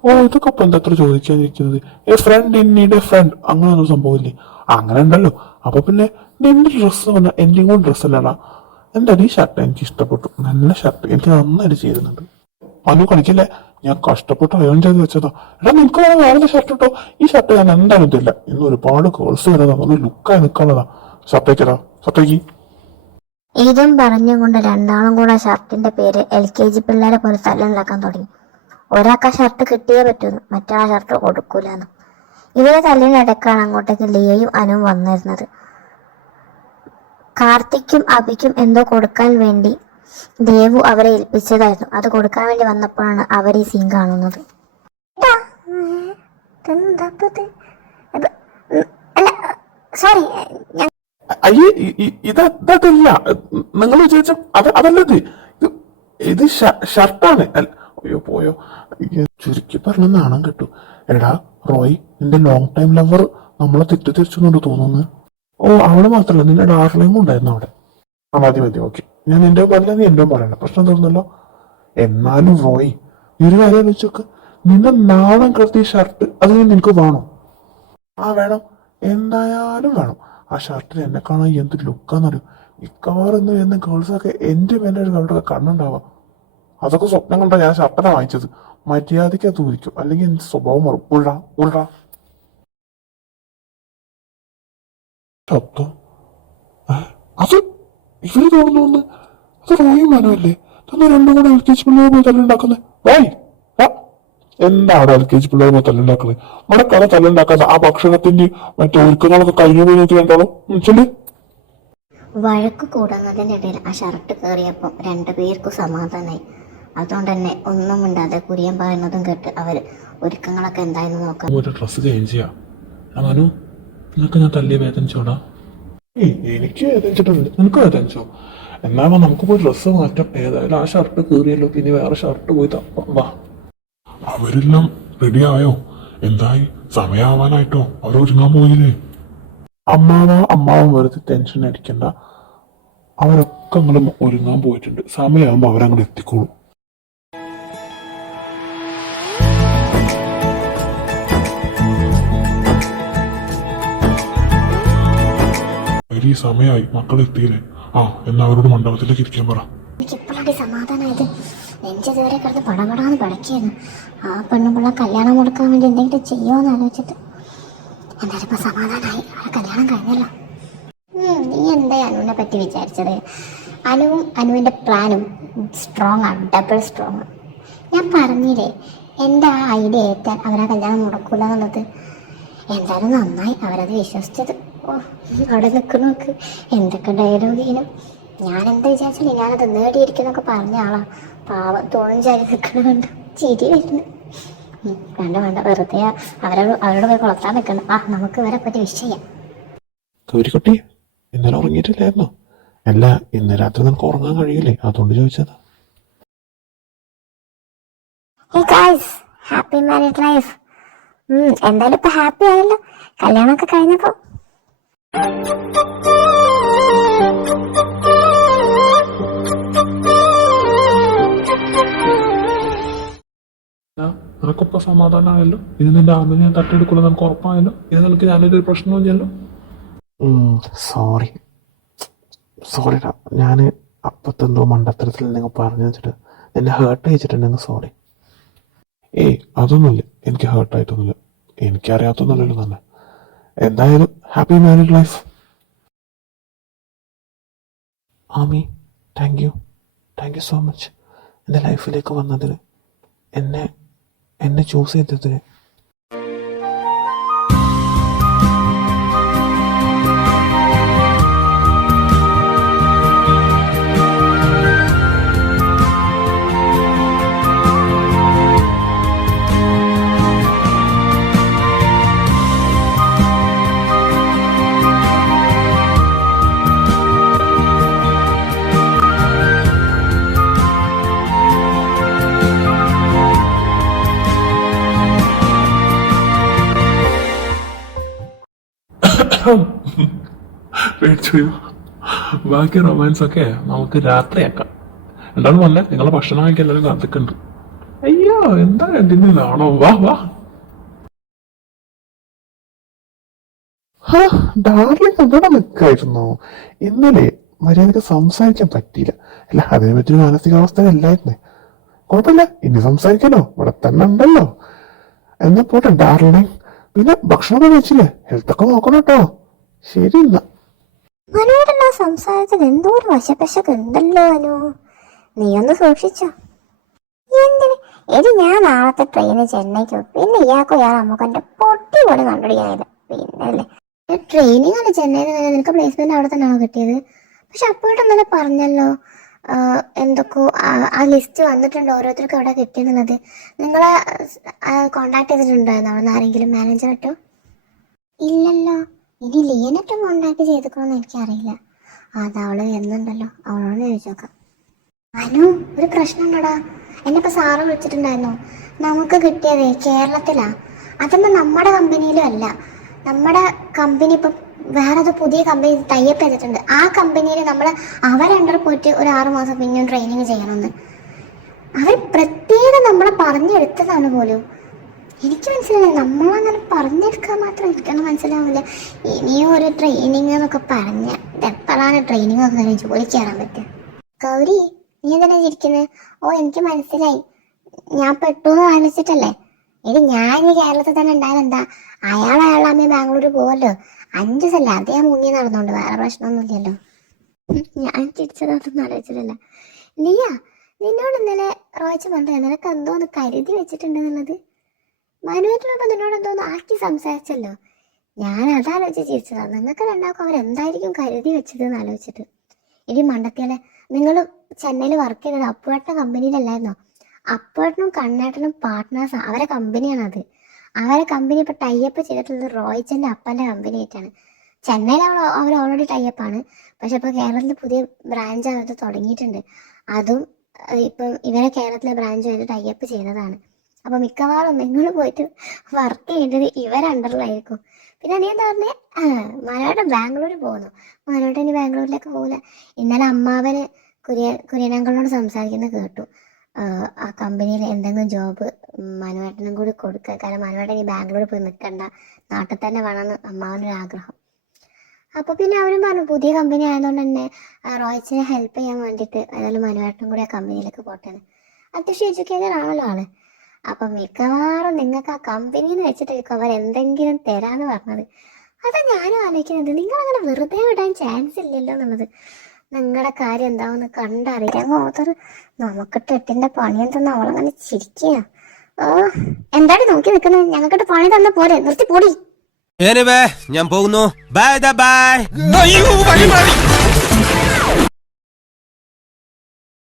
ഓ ഇതൊക്കെ ഇപ്പൊ എന്താ അത്ര ചോദിക്കാതിരിക്കുന്നത്? A friend in need a friend, അങ്ങനെ ഒന്നും സംഭവമില്ലേ? അങ്ങനെ ഉണ്ടല്ലോ. അപ്പൊ പിന്നെ നിന്റെ ഡ്രസ്സ് പറഞ്ഞാൽ എന്റെയും കൂടെ ഡ്രസ്സ് അല്ലടാ. എന്തായാലും ഈ ഷർട്ട് എനിക്ക് ഇഷ്ടപ്പെട്ടു, നല്ല ഷർട്ട്, എനിക്ക് നന്നായിട്ട് ചേരുന്നുണ്ട്. മനു കളിക്കില്ലേ, ഞാൻ കഷ്ടപ്പെട്ട് അയൺ ചെയ്ത് വെച്ചതാ. എടാ നിനക്ക് വേറെ ഷർട്ട് ഇട്ടോ? ഈ ഷർട്ട് ഞാൻ എന്തായാലും ഇതില്ല. ഇന്ന് ഒരുപാട് ഗേൾസ് വരുന്നതാ, നല്ല ലുക്കായി നിൽക്കാനുള്ളതാ. ഷർട്ടേക്കടാ, ഷർട്ടേക്ക്. ഇതും പറഞ്ഞുകൊണ്ട് രണ്ടാളും കൂടെ ഷർട്ടിന്റെ പേര് LKG പിള്ളേരെ പോലെ തല്ലുണ്ടാക്കാൻ തുടങ്ങി. ഒരാൾക്ക് ആ ഷർട്ട് കിട്ടിയേ പറ്റുന്നു, മറ്റേ ആ ഷർട്ട് കൊടുക്കൂലെന്ന്. ഇവരെ തല്ലിനിടക്കാണ് അങ്ങോട്ടേക്ക് ലിയയും അനുവും വന്നിരുന്നത്. കാർത്തിക്കും അഭിക്കും എന്തോ കൊടുക്കാൻ വേണ്ടി ദേവു അവരെ ഏൽപ്പിച്ചതായിരുന്നു. അത് കൊടുക്കാൻ വേണ്ടി വന്നപ്പോഴാണ് അവർ ഈ സീൻ കാണുന്നത്. സോറി, അയ്യേ ഇതല്ല നിങ്ങൾ വിചാരിച്ച അതല്ലത്. ഇത് ഷർട്ടാണ്. അയ്യോ പോയോ, ചുരുക്കി പറഞ്ഞ നാണം കിട്ടു. എടാ റോയ്, നിന്റെ ലോങ് ടൈം ലവർ നമ്മളെ തെറ്റിദ്ധരിച്ചുകൊണ്ട് തോന്നുന്നു. ഓ അവള് മാത്രല്ല, നിന്റെ ഡാർലിംഗും ഉണ്ടായിരുന്നു അവിടെ. ആ മതി ഓക്കെ, ഞാൻ നിന്റെ പറഞ്ഞ നീ എന്റെ പറയണ്ട, പ്രശ്നം തീർന്നല്ലോ. എന്നാലും റോയ്, ഈ ഒരു കാര്യം ആലോചിച്ചോക്ക്, നിന്റെ നാണം കെടുത്തിയ ഷർട്ട് അത് നിനക്ക് വേണോ? ആ വേണം, എന്തായാലും വേണം. ആ ഷർട്ടിന് എന്നെ കാണാൻ എന്ത് ലുക്കാന്നറിയും. മിക്കവാറും വരുന്ന ഗേൾസൊക്കെ എന്റെ മേലെ അവിടെ കണ്ണുണ്ടാവാം. അതൊക്കെ സ്വപ്നം കണ്ടാ ഞാൻ ഷർട്ടനെ വാങ്ങിച്ചത്. മര്യാദയ്ക്ക് അത് ഊരിക്കും, അല്ലെങ്കിൽ എന്റെ സ്വഭാവം മാറും. ഉൾടാ ശബ്ദം. അത് ഇവര് തോന്നുന്നു, അത് റോയി മനല്ലേ? തന്നെ രണ്ടും കൂടെ LKG പിള്ളേർ പോയി തല്ലുണ്ടാക്കുന്നത്. റോയ് എന്താ അവിടെ LKG പിള്ളേർ പോയി തല്ലുണ്ടാക്കുന്നത്? നമ്മുടെ കഥ തല്ലുണ്ടാക്കാതെ ആ ഭക്ഷണത്തിന്റെ മറ്റേ ഒരുക്കങ്ങളൊക്കെ കഴിഞ്ഞു പോയി നോക്കി കണ്ടോളൂ. ചെല്ലു. വഴക്ക് കൂടുന്നതിൻ്റെ ഇടയിൽ ആ ഷർട്ട് കയറിയപ്പോൾ രണ്ടുപേർക്കും സമാധാനമായി. അതുകൊണ്ട് തന്നെ ഒന്നും മിണ്ടാതെ കുര്യൻ പറയുന്നതും കേട്ട് അവര് ഒരുക്കങ്ങളൊക്കെ എന്തായെന്ന് നോക്കാം. ഡ്രസ് ചേഞ്ച് ചെയ്യാം. മനു, നിനക്ക് ഞാൻ തല്ലിയ വേദനിച്ചോടാ? എനിക്ക് വേദനിച്ചിട്ടുണ്ട്, നിനക്ക് വേദനിച്ചോ? എന്നാ നമുക്ക് പോയി ഡ്രസ്സ് മാറ്റാം. ഏതായാലും ആ ഷർട്ട് കീറിയല്ലോ, പിന്നെ വേറെ ഷർട്ട് പോയി തപ്പാം. വാ. അവരെല്ലാം റെഡി ആയോ? എന്തായി? സമയമാവാനായിട്ടോ? അവർ ഒരുങ്ങാൻ പോയില്ലേ? അമ്മാവൻ വെറുതെ ടെൻഷൻ അടിക്കണ്ട, അവരൊക്കെ അങ്ങോട്ട് ഒരുങ്ങാൻ പോയിട്ടുണ്ട്. സമയമാകുമ്പോ അവരങ്ങോട്ട് എത്തിക്കോളൂ. ഈ സമയമായി, മക്കൾ എത്തിയില്ലേ? ആ എന്നാ അവരോട് മണ്ഡപത്തിലേക്ക് ഇരിക്കാൻ പറ. എനിക്കിപ്പോഴാണ് സമാധാനമായത്. നെഞ്ചിതുവരെ കിടന്ന് പടപടാന്ന് പടക്കിയെന്ന്. ആ പെണ്ണുപിള്ള കല്യാണം കൊടുക്കാൻ വേണ്ടി എന്തെങ്കിലും ചെയ്യുമോന്ന് ആലോചിച്ചിട്ട് എന്തായാലും ഇപ്പൊ സമാധാനമായി. അവരെ കല്യാണം കഴിഞ്ഞല്ലോ. നീ എന്താ അനുവിനെ പറ്റി വിചാരിച്ചത്? അനുവിന്റെ പ്ലാനും സ്ട്രോങ് ആണ്, ഡബിൾ സ്ട്രോങ്. ഞാൻ പറഞ്ഞില്ലേ എൻ്റെ ആ ഐഡിയ ഏറ്റാൻ അവരെ കല്യാണം മുടക്കൂല എന്നുള്ളത്. എന്തായാലും നന്നായി അവരത് വിശ്വസിച്ചത്. ഓ, അവിടെ നിൽക്കുന്ന നോക്ക് എന്തൊക്കെ ഡയലോഗ് ചെയ്യണം. ഞാൻ എന്താ വിചാരിച്ചില്ലേ, ഞാനത് നേടിയിരിക്കുന്നൊക്കെ പറഞ്ഞ ആളാ. പാവം തോന്നിച്ചാരി നിൽക്കണുണ്ട്, ചിരി വരുന്നു. വേണ്ട വേണ്ട, വെറുതെ അവരോട് പോയി കൊളത്താൻ നിൽക്കണം. നമുക്ക് ഇവരെ പറ്റി വിഷ് ചെയ്യാം. ഗൗരിക്കുട്ടി ഇന്നലെ ഉറങ്ങിയിട്ടില്ലായിരുന്നോ? അല്ല, ഇന്ന് രാത്രി നിനക്ക് ഉറങ്ങാൻ കഴിയില്ലേ? അതുകൊണ്ട് ചോദിച്ചതാ. Hey guys, happy married life. എന്തായാലും ഇപ്പൊ ഹാപ്പി ആയല്ലോ, കല്യാണമൊക്കെ കഴിഞ്ഞപ്പോ. നിനക്കിപ്പോ സമാധാനമായല്ലോ? ഇനി നിന്റെ ആമിനെ ഞാൻ തട്ടിയെടുക്കുള്ളൂ നിനക്ക് ഉറപ്പായല്ലോ? ഇനി നിനക്ക് ഞാനൊരു പ്രശ്നവും ചെയ്യല്ലോ. സോറിടാ, ഞാൻ അപ്പത്തെന്തോ മണ്ടത്തരത്തിൽ നിങ്ങൾ പറഞ്ഞു വെച്ചിട്ട് എന്നെ ഹേർട്ട് ചെയ്യിച്ചിട്ടുണ്ടെങ്കിൽ സോറി. ഏയ് അതൊന്നുമില്ല, എനിക്ക് ഹേർട്ടായിട്ടൊന്നുമില്ല. എനിക്കറിയാത്തൊന്നുമല്ലല്ലോ തന്നെ. എന്തായാലും happy married life. Aami, thank you so much എൻ്റെ ലൈഫിലേക്ക് വന്നതിന്, എന്നെ ചൂസ് ചെയ്തതിന്. പേടിച്ചു. ബാക്കി റൊമാൻസ് ഒക്കെ നമുക്ക് രാത്രിയാക്കാം. എന്താണ് പറഞ്ഞേ? നിങ്ങളെ ഭക്ഷണം കഴിക്കാൻ എല്ലാവരും കാത്തിക്കുന്നുണ്ട്. അയ്യോ, എന്താ കണ്ടിന്യൂലാണോ? വാ വാ. ഡാർലിംഗ് അവിടെ നിൽക്കായിരുന്നു. ഇന്നലെ മര്യാദക്ക് സംസാരിക്കാൻ പറ്റിയില്ല. അല്ല, അതിനെ പറ്റിയൊരു മാനസികാവസ്ഥ അല്ലായിരുന്നേ. കുഴപ്പമില്ല, ഇനി സംസാരിക്കാലോ, ഇവിടെ തന്നെ ഉണ്ടല്ലോ. എന്നാ പോട്ടെ ഡാർലിംഗ്. പിന്നെ ഭക്ഷണമൊക്കെ കഴിച്ചില്ലേ? ഹെൽത്തൊക്കെ നോക്കണം കേട്ടോ. ശരി എന്നാ. മനോടെന്നാ സംസാരത്തിൽ എന്തോ ഒരു വശപ്പശക്ക് ഉണ്ടല്ലോ അനു, നീ ഒന്ന് സൂക്ഷിച്ചോ. എന്തിന് എടി, ഞാൻ നാളത്തെ ട്രെയിന് ചെന്നൈക്കോ, പിന്നെ ഇയാൾക്കോ അമ്മക്കൻ്റെ പൊട്ടി പോലെ കണ്ടുപിടിക്കാനില്ല. പിന്നല്ലേ ട്രെയിനിങ് അല്ല ചെന്നൈയിൽ നിന്ന്, നിനക്ക് പ്ലേസ്മെന്റ് അവിടെ തന്നെയാണോ കിട്ടിയത്? പക്ഷെ അപ്പോഴും ഇന്നലെ പറഞ്ഞല്ലോ എന്തൊക്കെയോ ആ ലിസ്റ്റ് വന്നിട്ടുണ്ട്, ഓരോരുത്തർക്കും എവിടെ കിട്ടിയെന്നുള്ളത്. നിങ്ങളെ കോണ്ടാക്ട് ചെയ്തിട്ടുണ്ടായിരുന്നു അവിടെ നിന്ന് ആരെങ്കിലും, മാനേജറായിട്ടോ? ഇല്ലല്ലോ. ഇനി ലിയനറ്റും കോണ്ടാക്ട് ചെയ്തിക്കണമെന്ന് എനിക്കറിയില്ല. അതവള് എന്നുണ്ടല്ലോ, അവളോട് ചോദിച്ചോക്കാം. അനു, ഒരു പ്രശ്നം ഉണ്ടടാ. എന്നെപ്പോ സാറ് വിളിച്ചിട്ടുണ്ടായിരുന്നു. നമുക്ക് കിട്ടിയതേ കേരളത്തിലാ. അതൊന്നും നമ്മുടെ കമ്പനിയിലും അല്ല. നമ്മുടെ കമ്പനി ഇപ്പം വേറെ പുതിയ കമ്പനി ടൈപ്പ് ചെയ്തിട്ടുണ്ട്. ആ കമ്പനിയിൽ നമ്മൾ അവരണ്ടർ പോയിട്ട് ഒരു 6 മാസം പിന്നെയും ട്രെയിനിങ് ചെയ്യണമെന്ന് അവർ പ്രത്യേകം നമ്മളെ പറഞ്ഞെടുത്തതാണ് പോലും. എനിക്ക് മനസ്സിലായില്ല, നമ്മളങ്ങനെ പറഞ്ഞെടുക്കാൻ മാത്രം എനിക്കൊന്നും മനസ്സിലാവില്ല. ഇനിയും ഒരു ട്രെയിനിങ് എന്നൊക്കെ പറഞ്ഞ എപ്പോഴാണ് ട്രെയിനിങ് ഒക്കെ കഴിഞ്ഞ് ജോലിക്ക് കയറാൻ പറ്റുക? ഗൗരി, നീ എന്തിനാ ചിരിക്കുന്നത്? ഓ, എനിക്ക് മനസ്സിലായി, ഞാൻ പെട്ടു എന്ന് ആലോചിച്ചിട്ടല്ലേ. എടി, ഞാൻ ഈ കേരളത്തിൽ തന്നെ ഉണ്ടായാലും എന്താ, അയാളുടെ അമ്മ ബാംഗ്ലൂർ പോവല്ലോ. 5 ദിവസമല്ലേ, അത് ഞാൻ മുങ്ങി നടന്നോണ്ട്, വേറെ പ്രശ്നമൊന്നുമില്ലല്ലോ. ഞാൻ ചിരിച്ചതൊന്നും ആലോചിച്ചിട്ടില്ല. ലിയ, നിന്നോട് ഇന്നലെ റോയിച്ച് പറഞ്ഞു നിനക്ക് എന്തോന്ന് കരുതി വെച്ചിട്ടുണ്ടെന്നുള്ളത്. മനുവായിട്ടിപ്പോ നിന്നോട് എന്തോന്ന് ആക്കി സംസാരിച്ചല്ലോ. ഞാൻ അതാലോചിച്ച് ചിരിച്ചതാണ്. നിങ്ങൾക്ക് രണ്ടാൾക്കും അവരെന്തായിരിക്കും കരുതി വെച്ചത് എന്ന് ആലോചിച്ചിട്ട്. ഇനി മണ്ടത്തിയല്ലേ, നിങ്ങൾ ചെന്നൈയിൽ വർക്ക് ചെയ്തത് അപ്പുവേട്ട കമ്പനിയിലല്ലായിരുന്നോ? അപ്പുവേട്ടനും കണ്ണേട്ടനും പാർട്ട്നേഴ്സാണ്, അവരെ കമ്പനിയാണത്. അവരെ കമ്പനി ഇപ്പൊ ടൈപ്പ് ചെയ്തിട്ടുള്ളത് റോയിച്ചന്റെ അപ്പന്റെ കമ്പനി ആയിട്ടാണ്. ചെന്നൈയിൽ അവർ ഓൾറെഡി ടൈപ്പാണ്. പക്ഷെ ഇപ്പൊ കേരളത്തിൽ പുതിയ ബ്രാഞ്ച് അത് തുടങ്ങിയിട്ടുണ്ട്. അതും ഇപ്പം ഇവരെ കേരളത്തിലെ ബ്രാഞ്ചുമായിട്ട് ടൈപ്പ് ചെയ്തതാണ്. അപ്പൊ മിക്കവാറും നിങ്ങൾ പോയിട്ട് വർക്ക് ചെയ്യേണ്ടത് ഇവരണ്ടറിലായിരിക്കും. പിന്നെ നീ എന്താ പറഞ്ഞേ? മനോട്ട് ബാംഗ്ലൂർ പോകുന്നു. മനോട്ട് ഇനി ബാംഗ്ലൂരിലേക്ക് പോകില്ല. ഇന്നലെ അമ്മാവന് കുര്യനങ്കളോട് സംസാരിക്കുന്നത് കേട്ടു. ആ കമ്പനിയിൽ എന്തെങ്കിലും ജോബ് മനുവേട്ടനും കൂടി കൊടുക്കുക. കാരണം മനുവേട്ടൻ ഈ ബാംഗ്ലൂർ പോയി നിൽക്കണ്ട, നാട്ടിൽ തന്നെ വേണമെന്ന് അമ്മാവനൊരു ആഗ്രഹം. അപ്പോൾ പിന്നെ അവരും പറഞ്ഞു പുതിയ കമ്പനി ആയതുകൊണ്ട് തന്നെ റോയിച്ചിനെ ഹെൽപ്പ് ചെയ്യാൻ വേണ്ടിയിട്ട് ഏതായാലും മനുവേട്ടനും കൂടി ആ കമ്പനിയിലേക്ക് പോട്ടെന്ന്. അത്യാവശ്യം എഡ്യൂക്കേറ്റഡ് ആണല്ലോ ആള്. അപ്പം മിക്കവാറും നിങ്ങൾക്ക് ആ കമ്പനിന്ന് വെച്ചിട്ടായിരിക്കും അവർ എന്തെങ്കിലും തരാന്ന് പറഞ്ഞത്. അതാ ഞാനും ആലോചിക്കുന്നത്, നിങ്ങളങ്ങനെ വെറുതെ വിടാൻ ചാൻസ് ഇല്ലല്ലോ എന്നുള്ളത്. നിങ്ങളുടെ കാര്യം എന്താവെന്ന് കണ്ടറിയാം. ഓതർ നമുക്കിട്ട് എട്ടിന്റെ പണി എന്തെന്ന് അവളങ്ങനെ ചിരിക്കുക. ഓ, എന്താണ് നോക്കി നിൽക്കുന്നത്? ഞങ്ങൾക്കിട്ട് പണി തന്ന പോലെ നിർത്തി പൊടി. ഞാൻ പോകുന്നു. Bye bye. അയ്യോ, വഴി മാറി.